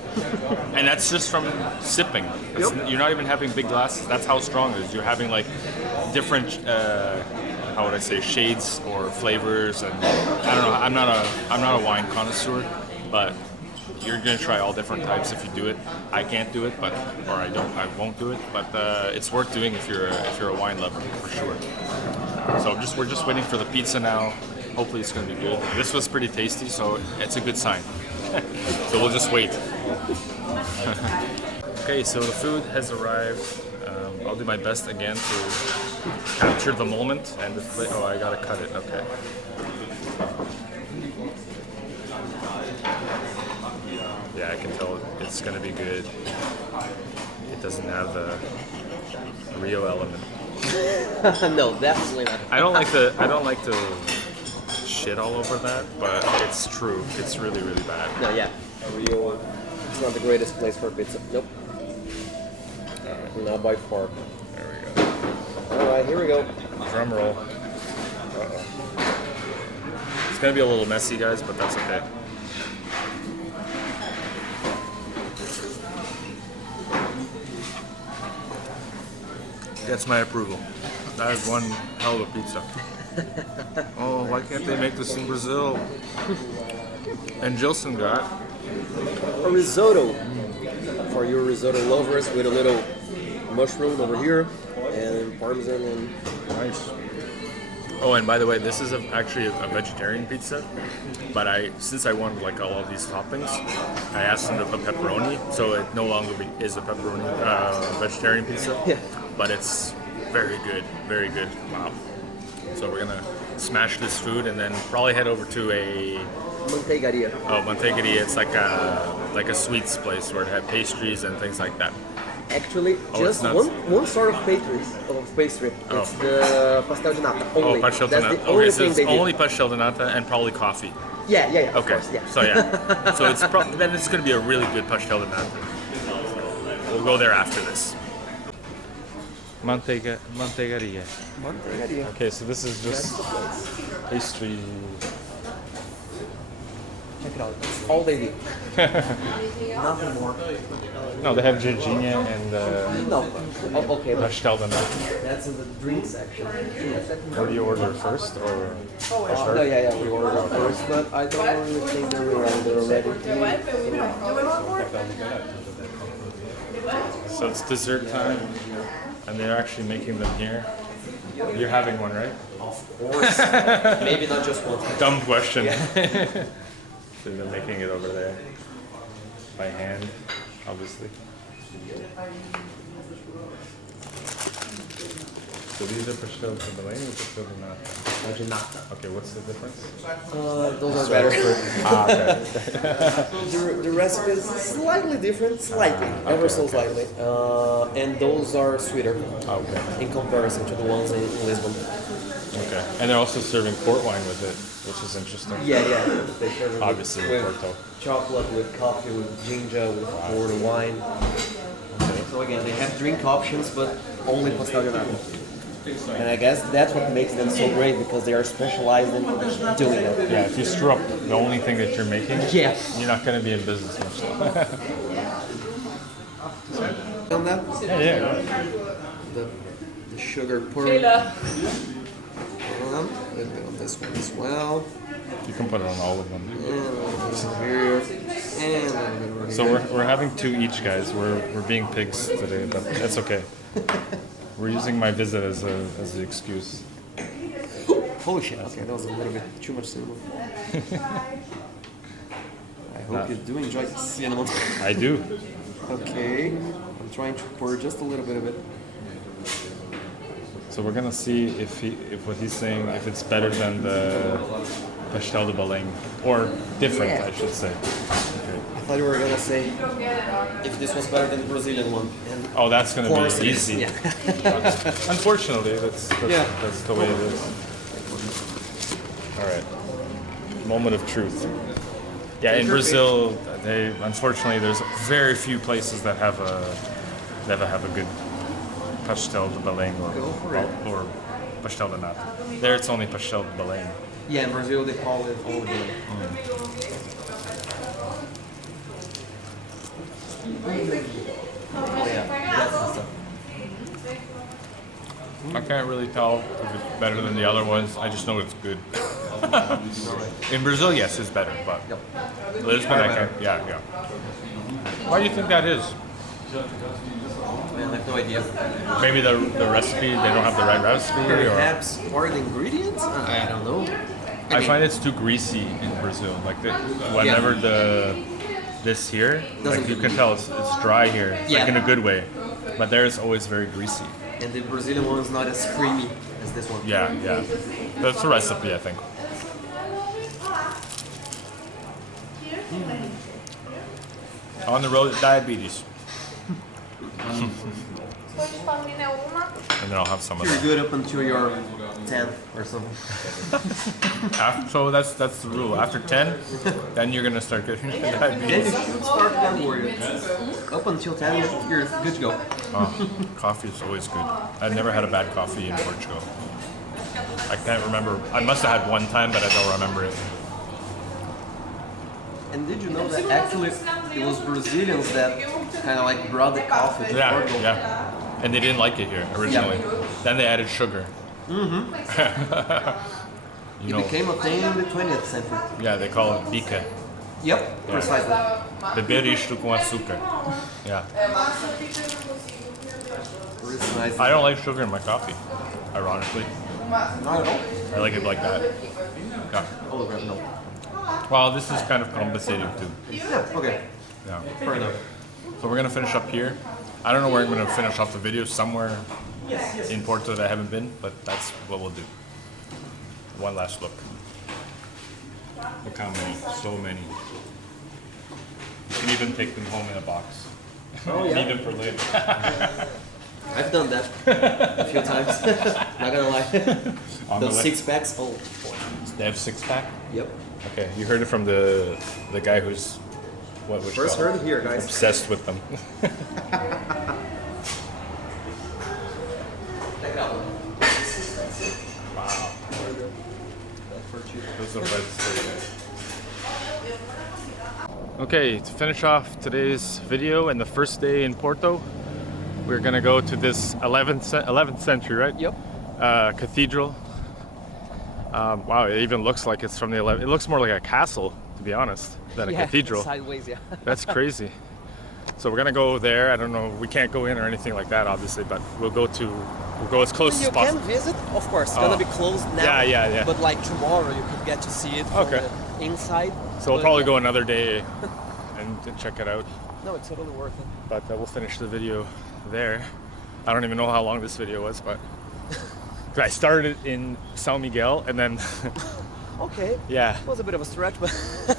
and that's just from sipping. You're not even having big glasses. That's how strong it is. You're having like different, how would I say, shades or flavors, and I don't know. I'm not a wine connoisseur, but you're gonna try all different types if you do it. I can't do it, I won't do it. But it's worth doing if you're a wine lover for sure. So we're just waiting for the pizza now. Hopefully it's gonna be good. This was pretty tasty, so it's a good sign. So we'll just wait. Okay, so the food has arrived. I'll do my best again to capture the moment and display. Oh, I gotta cut it. Okay. Yeah, I can tell it's gonna be good. It doesn't have the Rio element. No, definitely not. I don't like to shit all over that, but it's true. It's really, really bad. No, yeah. Rio, it's not the greatest place for pizza. Nope. Not by far. There we go. Alright, here we go. Drum roll. Uh-oh. It's gonna be a little messy, guys, but that's okay. Gets my approval. That is one hell of a pizza. Oh, why can't they make this in Brazil? And Jilson got A risotto. For your risotto lovers, with a little mushroom over here, and parmesan and... nice. Oh, and by the way, this is actually a vegetarian pizza. But since I wanted like all of these toppings, I asked them to put pepperoni, so it no longer is a pepperoni vegetarian pizza. Yeah. But it's very good, very good. Wow. So we're gonna smash this food and then probably head over to a Manteigaria. Manteigaria. It's like a sweets place where it had pastries and things like that. Actually, Oh, just it's nuts. one sort of pastry. Oh. It's the pastel de nata only. Oh, pastel de That's nata. the only Okay, so thing it's they only did. pastel de nata and probably coffee. Yeah, of Okay, course, yeah. so yeah, so it's then it's going to be a really good pastel de nata. We'll go there after this. Manteigaria. Manteigaria. Okay, so this is That's just the place. pastry. Check it out. That's all they did. Nothing more. No, they have Virginia and No. Oh, okay, but pastel de nata. that's in the drink section. What do you order first, or No, yeah, we ordered it first, but I don't really think they're ready. so it's dessert time, and they're actually making them here. You're having one, right? Of course. Maybe not just one. Dumb question. So they're making it over there by hand, obviously. So these are pastel de Belém or pastel de nata? Nata. Okay, what's the difference? Those are better. Okay. The recipe is slightly different, slightly, ever so slightly. And those are sweeter Okay. in comparison to the ones in Lisbon. Okay. And they're also serving port wine with it, which is interesting. Yeah. They serve it Obviously with Porto. chocolate, with coffee, with ginger, with Porto wine. So again, they have drink options, but only pastel de nata. And I guess that's what makes them so great, because they are specialized in doing that. Yeah, if you screw up the only thing that you're making, Yeah. you're not going to be in business much longer. On that, Yeah. the sugar pouring. A little bit on this one as well. You can put it on all of them. And a little bit over here. And a little bit over So here. we're having two each, guys. We're being pigs today, but that's okay. We're using my visit as the excuse. Holy shit, okay, that was a little bit too much cinnamon. I hope you do enjoy cinnamon. I do. Okay, I'm trying to pour just a little bit of it. So we're gonna see if what he's saying, if it's better than the pastel de Belém, or different, Yeah. I should say. I thought you were gonna say if this was better than the Brazilian one. And Oh, that's gonna of course be it is, easy. yeah. Unfortunately, that's the way it is. All right, moment of truth. Yeah, in Brazil, unfortunately there's very few places that have a good pastel de Belém or pastel de nata. There, it's only pastel de Belém. Yeah, in Brazil they call it olive oil. Oh yeah, that's the stuff. I can't really tell if it's better than the other ones. I just know it's good. In Brazil, yes, it's better, but Lisbon, I can't. Yeah. Why do you think that is? I have no idea. Maybe the recipe, they don't have the right recipe, or Perhaps more the ingredients? I don't know. I find it's too greasy in Brazil. Like whenever the this here, Doesn't like you do can it. tell it's dry here, it's like Yeah. in a good way. But there it's always very greasy. And the Brazilian one is not as creamy as this one. Yeah, yeah. That's a recipe, I think. On the road, diabetes. And then I'll have some of You're that. good up until your 10 or something. So that's the rule. After 10, then you're gonna start getting Then you diabetes. should start that warrior. Up until 10, you're good to go. Oh, coffee is always good. I've never had a bad coffee in Portugal. I can't remember. I must have had one time, but I don't remember it. And did you know that actually it was Brazilians that kind of like brought the coffee to Yeah, Portugal? yeah. And they didn't like it here originally. Then they added sugar. Mm-hmm. It became a thing in the 20th century. Yeah, they call it bica. Yep, precisely. Beber isto com açúcar. Yeah. Precisely. I don't like sugar in my coffee, ironically. Not at all. I like it like that. Yeah. All of no. Well, this is kind of compensating too. Yeah, okay. Yeah. Fair enough. So we're gonna finish up here. I don't know where I'm gonna finish off the video, somewhere in Porto that I haven't been, but that's what we'll do. One last look. Look how many, so many. You can even take them home in a box. Oh, yeah. Need them for later. I've done that a few times. Not gonna lie. On the Those way. 6 packs. Oh, boy. They have 6-pack? Yep. Okay, you heard it from the guy who's what would you First call it? heard it here, guys. Obsessed with them. Wow. Those are pretty nice. Okay, to finish off today's video and the first day in Porto, we're gonna go to this 11th century, right? Yep. Cathedral. Wow, it even looks like it's from the 11th. It looks more like a castle, to be honest, than a cathedral. Sideways, yeah. That's crazy. So we're gonna go there. I don't know. We can't go in or anything like that, obviously, but we'll go as close You as possible. can visit, of course. It's gonna be closed now. Yeah. But like tomorrow, you could get to see it from Okay. the inside. So we'll But, probably yeah. go another day and check it out. No, it's totally worth it. But we'll finish the video there. I don't even know how long this video was, but 'cause I started in São Miguel and then Okay. yeah. It was a bit of a stretch, but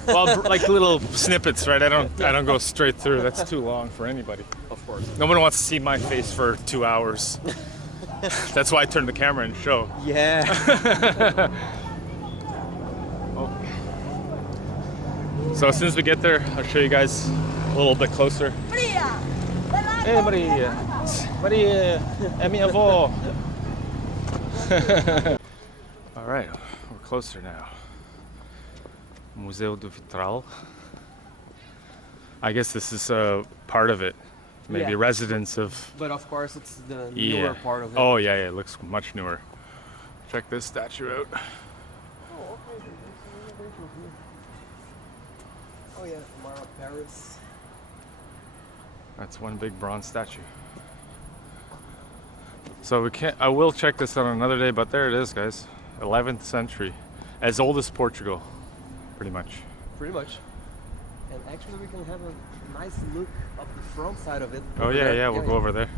Well, like little snippets, right? I don't go straight through. That's too long for anybody. of course. No one wants to see my face for 2 hours. That's why I turned the camera and show. Yeah. So as soon as we get there, I'll show you guys a little bit closer. Hey, Maria. Maria, é minha avó. All right, we're closer now. Museu do Vitral. I guess this is part of it. Maybe Yeah. residence of. But of course, it's the Yeah. newer part of it. Oh yeah, it looks much newer. Check this statue out. Oh yeah, Mara Paris. That's one big bronze statue. So we can't. I will check this out another day, but there it is, guys. 11th century, as old as Portugal, pretty much. Pretty much. And actually, we can have a nice look of the front side of it. Oh over yeah, there. yeah. We'll go over there.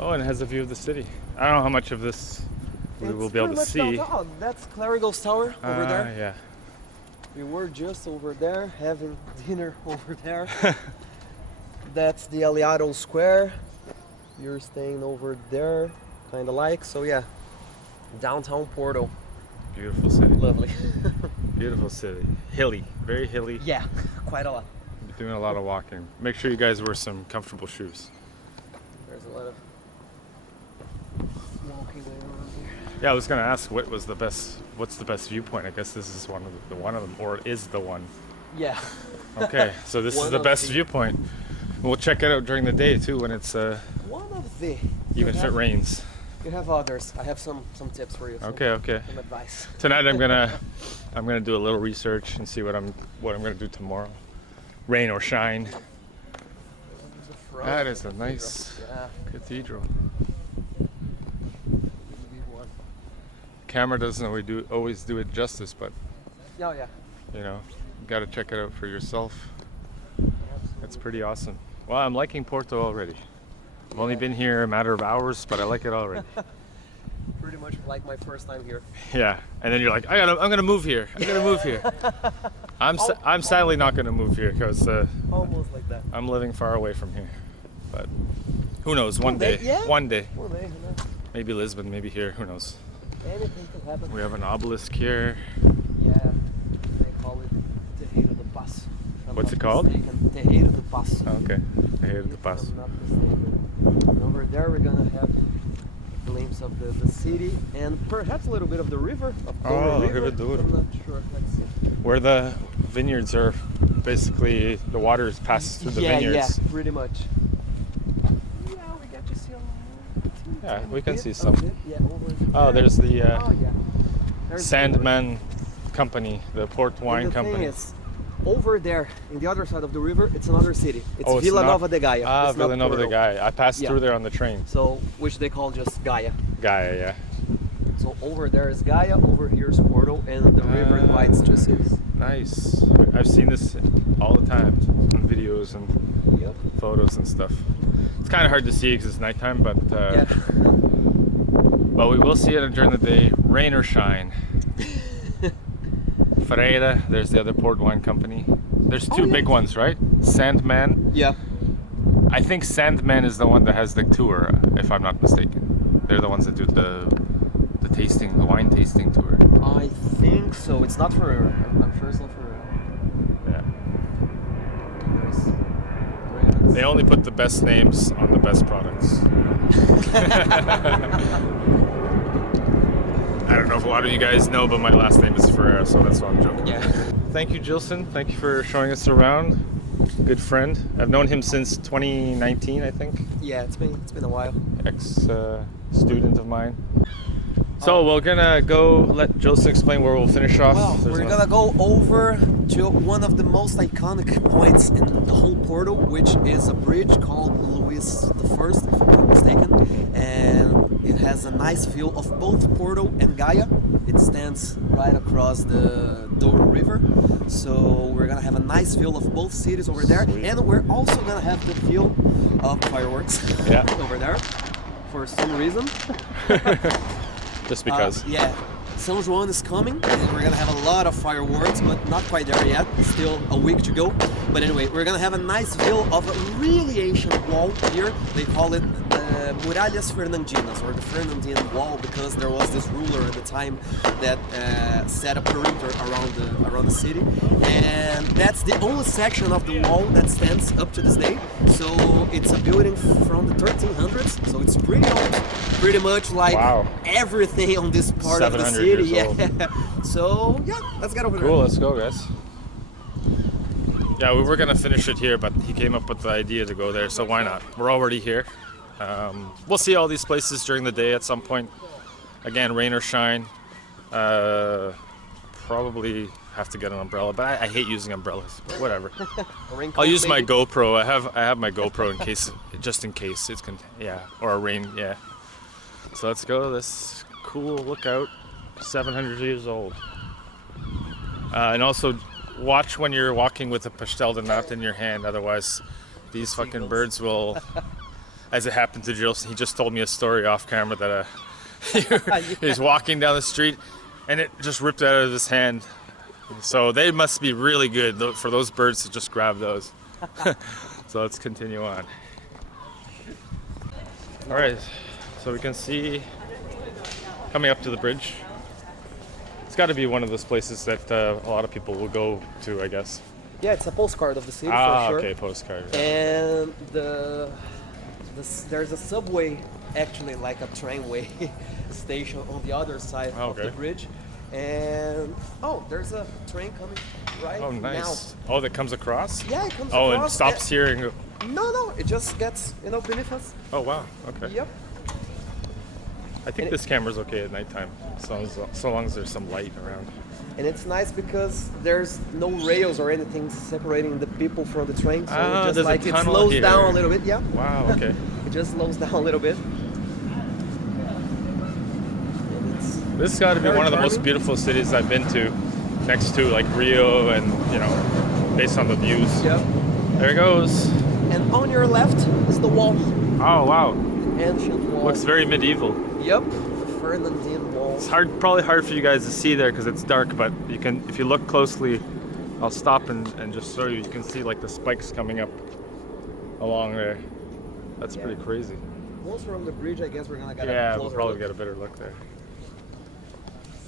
Oh, and it has a view of the city. I don't know how much of this we will It's be able to pretty see. much downtown. Oh, that's Clarigos Tower over there. Yeah. We were just over there having dinner over there. That's the Aliado Square. You're staying over there, kind of like. So yeah, downtown Porto. Beautiful city. Lovely. Beautiful city. Hilly, very hilly. Yeah, quite a lot. Doing a lot of walking. Make sure you guys wear some comfortable shoes. There's a lot of walking going on here. Yeah, I was gonna ask what's the best viewpoint. I guess this is one of them, or is the one. Yeah. Okay, so this is One the of best the- viewpoint. We'll check it out during the day too, when it's One of the. even if it rains. You have others. I have some tips for you. Okay. Some advice. Tonight I'm gonna do a little research and see what I'm gonna do tomorrow. Rain or shine. That is a nice Yeah. cathedral. Big one. Camera doesn't always do it justice, but Yeah, yeah. you know, you gotta check it out for yourself. That's pretty awesome. Well, I'm liking Porto already. I've only been here a matter of hours, but I like it already. Pretty much like my first time here. Yeah, and then you're like, I'm gonna move here. I'm gonna move here. I'm sadly not gonna move here because Almost like that. I'm living far away from here. But who knows? One day. Yeah. One day. One day, you know. Maybe Lisbon. Maybe here. Who knows? Anything can happen. We have an obelisk here. Yeah, they call it Terreiro do Passo. if I'm What's not it called? mistaken. Terreiro do Passo. Oh, okay. I hated the If bus. I'm not mistaken. And over there we're gonna have a glimpse of the city and perhaps a little bit of the river. Of Oh, River. River Douro. I'm not sure. Let's see. Where the vineyards are, basically the water passes through the vineyards. Yeah, pretty much. Yeah, we get to see a little Yeah, tiny we can bit see of some. it. Yeah, over Oh, there. there's the Oh, yeah. There's the river. Sandman Company, the port wine And the company. thing is, over there, in the other side of the river, it's another city. It's Oh, it's Vila not- Nova de Gaia. Ah, It's not Vila Nova de Porto. Gaia. I passed Yeah. through there on the train. So, which they call just Gaia. Gaia, yeah. So over there is Gaia, over here is Porto, and the river divides two cities. Nice. I've seen this all the time in videos and Yep. photos and stuff. It's kind of hard to see because it's nighttime, but Yeah. but we will see it during the day, rain or shine. Ferreira, there's the other port wine company. There's two yeah. big ones, right? Sandman. Yeah. I think Sandman is the one that has the tour, if I'm not mistaken. They're the ones that do the tasting, the wine tasting tour. I think so. It's not for. I'm sure it's not for. Yeah. Nice. They only put the best names on the best products. I don't know if a lot of you guys know, but my last name is Ferreira, so that's why I'm joking. Yeah. Thank you, Gilson. Thank you for showing us around. Good friend. I've known him since 2019, I think. Yeah, it's been a while. Ex-student of mine. So we're gonna go let Joseph explain where we'll finish off. Well, There's we're no- gonna go over to one of the most iconic points in the whole Porto, which is a bridge called Luís I, if I'm not mistaken, and it has a nice view of both Porto and Gaia. It stands right across the Douro River, so we're gonna have a nice view of both cities over there, Sweet. and we're also gonna have the view of fireworks Yeah. over there for some reason. Just because. Yeah, São João is coming, and we're gonna have a lot of fireworks, but not quite there yet. Still a week to go. But anyway, we're gonna have a nice view of a really ancient wall here. They call it the Muralhas Fernandinas, or the Fernandine Wall, because there was this ruler at the time that set a perimeter around the city, and that's the only section of the wall that stands up to this day. So it's a building from the 1300s, so it's pretty old, pretty much like Wow. everything on this part of the 700 city. years Yeah. So yeah, let's get over Cool, let's go, guys. Yeah, we were gonna finish it here, but he came up with the idea to go there, so why not? We're already here. We'll see all these places during the day at some point. Again, rain or shine. Probably have to get an umbrella, but I hate using umbrellas. But whatever. there. I'll use my GoPro. I have my GoPro in case, just in case it's or a rain. Yeah. So let's go to this cool lookout. 700 years old. And also watch when you're walking with a pastel de nata in your hand, otherwise these fucking birds will, as it happened to Jill, he just told me a story off camera that he's walking down the street and it just ripped out of his hand. So they must be really good for those birds to just grab those. So let's continue on. All right, so we can see coming up to the bridge. It's got to be one of those places that a lot of people will go to, I guess. Yeah, it's a postcard of the city Ah, for sure. okay, postcard. And there's a subway, actually like a trainway station on the other side of the Okay. bridge. And there's a train coming right Oh, nice. now. Oh, that comes across? Yeah, it comes Oh, and across. stops here and go. No, it just gets beneath us. Oh, wow. Okay. Yep. I think And this camera's okay at nighttime, so long as there's some light around. And it's nice because there's no rails or anything separating the people from the train, so Ah, it just there's a like it tunnel slows here. down a little bit. Yeah, Wow. Okay. it just slows down a little bit. And it's This has got to be very one of the most charming. beautiful cities I've been to, next to like Rio, and based on the views. Yep. There it goes. And on your left is the wall. Oh wow. Ancient wall. Looks very medieval. Yep. Fernandine wall. It's probably hard for you guys to see there because it's dark, but you can, if you look closely, I'll stop and just show you. You can see like the spikes coming up along there. That's pretty crazy. Once we're on the bridge, I guess we're gonna get a Yeah, closer we'll probably look. get a better look there.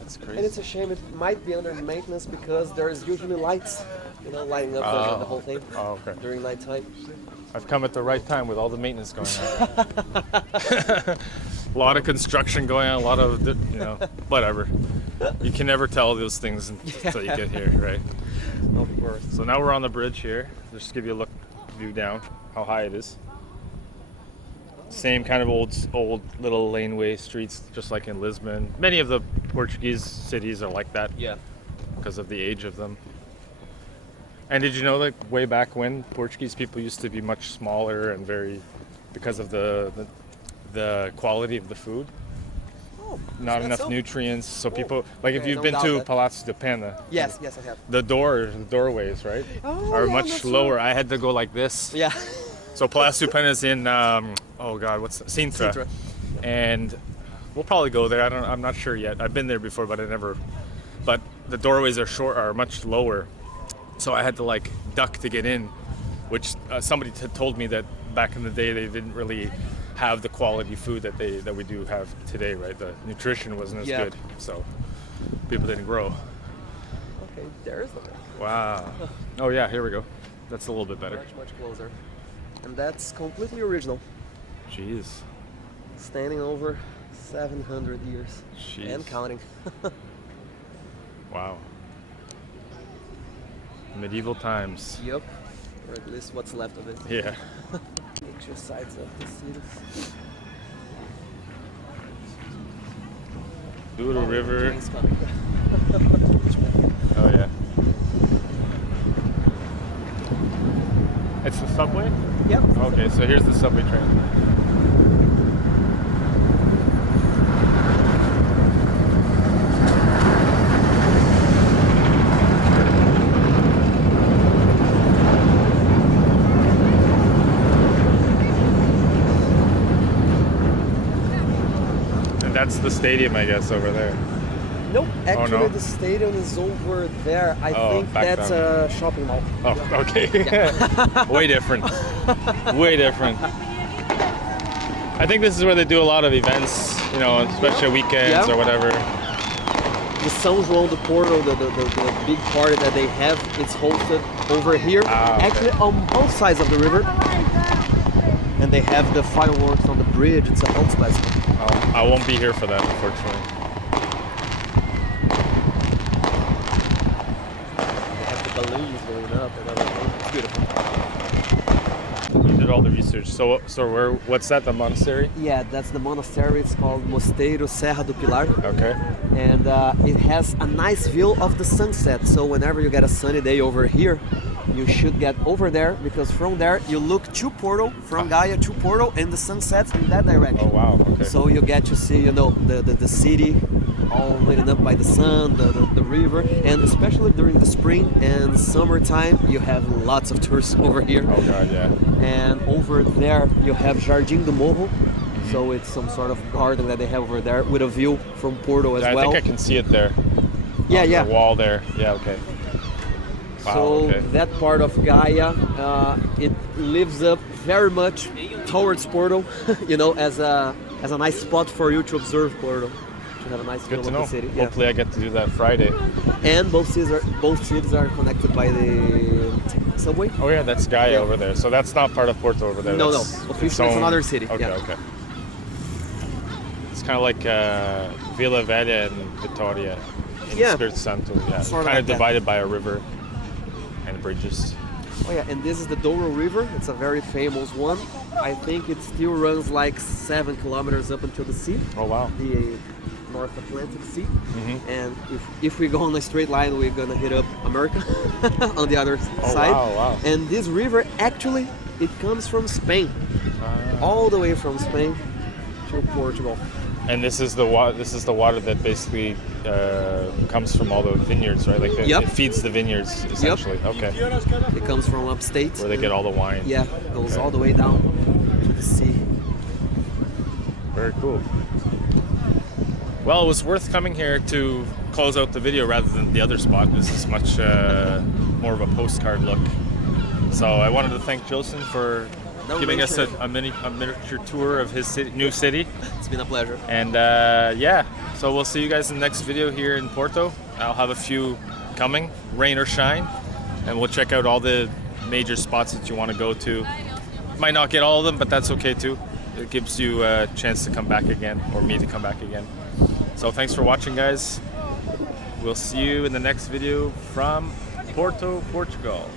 That's crazy. And it's a shame it might be under maintenance because there's usually lights, you know, lighting up the whole thing okay. during nighttime. I've come at the right time with all the maintenance going on. A lot of construction going on, a lot of, you know, whatever. You can never tell those things until you get here, right? Of course. So now we're on the bridge here. Just to give you a view down, how high it is. Same kind of old little laneway streets, just like in Lisbon. Many of the Portuguese cities are like that. Yeah. Because of the age of them. And did you know that way back when Portuguese people used to be much smaller and because of the quality of the food? Oh, Not enough so? nutrients. So people, like if Okay, you've don't been doubt to that. Palácio de Pena, Yes, I have. the doorways, right, are yeah, much that's lower. right. I had to go like this. Yeah. So Palácio de Pena is in, oh God, what's that? Sintra. Sintra. And we'll probably go there. I'm not sure yet. I've been there before, but but the doorways are much lower. So I had to like duck to get in, which somebody told me that back in the day they didn't really have the quality food that we do have today, right? The nutrition wasn't as good, so people didn't grow. Okay, there's the lake. Wow. Oh yeah, here we go. That's a little bit better. Much closer. And that's completely original. Jeez. Standing over 700 years. Jeez. And counting. Wow. Medieval times. Yep. Or at least what's left of it. Yeah. Picture sides of the city. Douro River. Train's coming. Oh yeah. It's the subway? Yep. Okay, so here's the subway train. And that's the stadium, I guess, over there. Nope. Actually, no? the stadium is over there. I Oh, think back that's down. a shopping mall. Oh, okay. Way different. Way different. I think this is where they do a lot of events, you know, especially weekends Yeah. or whatever. The São João de Porto, the big party that they have, it's hosted over here. Okay. Actually, on both sides of the river. And they have the fireworks on the bridge. It's a house festival. Oh, I won't be here for that, unfortunately. They have the balloons going up and everything. It's beautiful. You did all the research. So what's that, the monastery? Yeah, that's the monastery. It's called Mosteiro Serra do Pilar. Okay. And it has a nice view of the sunset. So whenever you get a sunny day over here, you should get over there because from there you look to Porto, from Gaia to Porto, and the sun sets in that direction. Oh wow, okay. So you get to see, you know, the city all lit up by the sun, the river, and especially during the spring and summertime, you have lots of tourists over here. Oh god, yeah. And over there you have Jardim do Morro. So it's some sort of garden that they have over there with a view from Porto as I well. think I can see it there. Yeah, On yeah. The wall there. Yeah, okay. Wow, So okay. that part of Gaia, it lives up very much towards Porto, you know, as a nice spot for you to observe Porto, to have a nice view Good of to know. the city. Hopefully I get to do that Friday. And both cities are connected by the subway. Oh yeah, that's Gaia Yeah. over there. So that's not part of Porto over there. No, That's officially its it's own- another city. Okay, Yeah. okay. It's kind of like Vila Velha and Vitoria in Yeah. Espírito Santo. Yeah, Sort of kind like of that. divided by a river and bridges. Oh yeah, and this is the Douro River. It's a very famous one. I think it still runs like 7 kilometers up until the sea, Oh wow. the North Atlantic Sea. Mm-hmm. And if we go on a straight line, we're gonna hit up America on the other Oh side. wow, wow. And this river actually it comes from Spain, all the way from Spain to Portugal. And this is the water that basically comes from all the vineyards, right? Like Yep. it feeds the vineyards essentially. Okay. It comes from upstate. Where they get all the wine. Yeah, goes Okay. all the way down to the sea. Very cool. Well, it was worth coming here to close out the video rather than the other spot. This is much more of a postcard look. So I wanted to thank Jilson for No, giving us mention. a miniature tour of his city, new city. It's been a pleasure. And yeah, so we'll see you guys in the next video here in Porto. I'll have a few coming, rain or shine, and we'll check out all the major spots that you want to go to. Might not get all of them, but that's okay too. It gives you a chance to come back again, or me to come back again. So thanks for watching, guys. We'll see you in the next video from Porto, Portugal.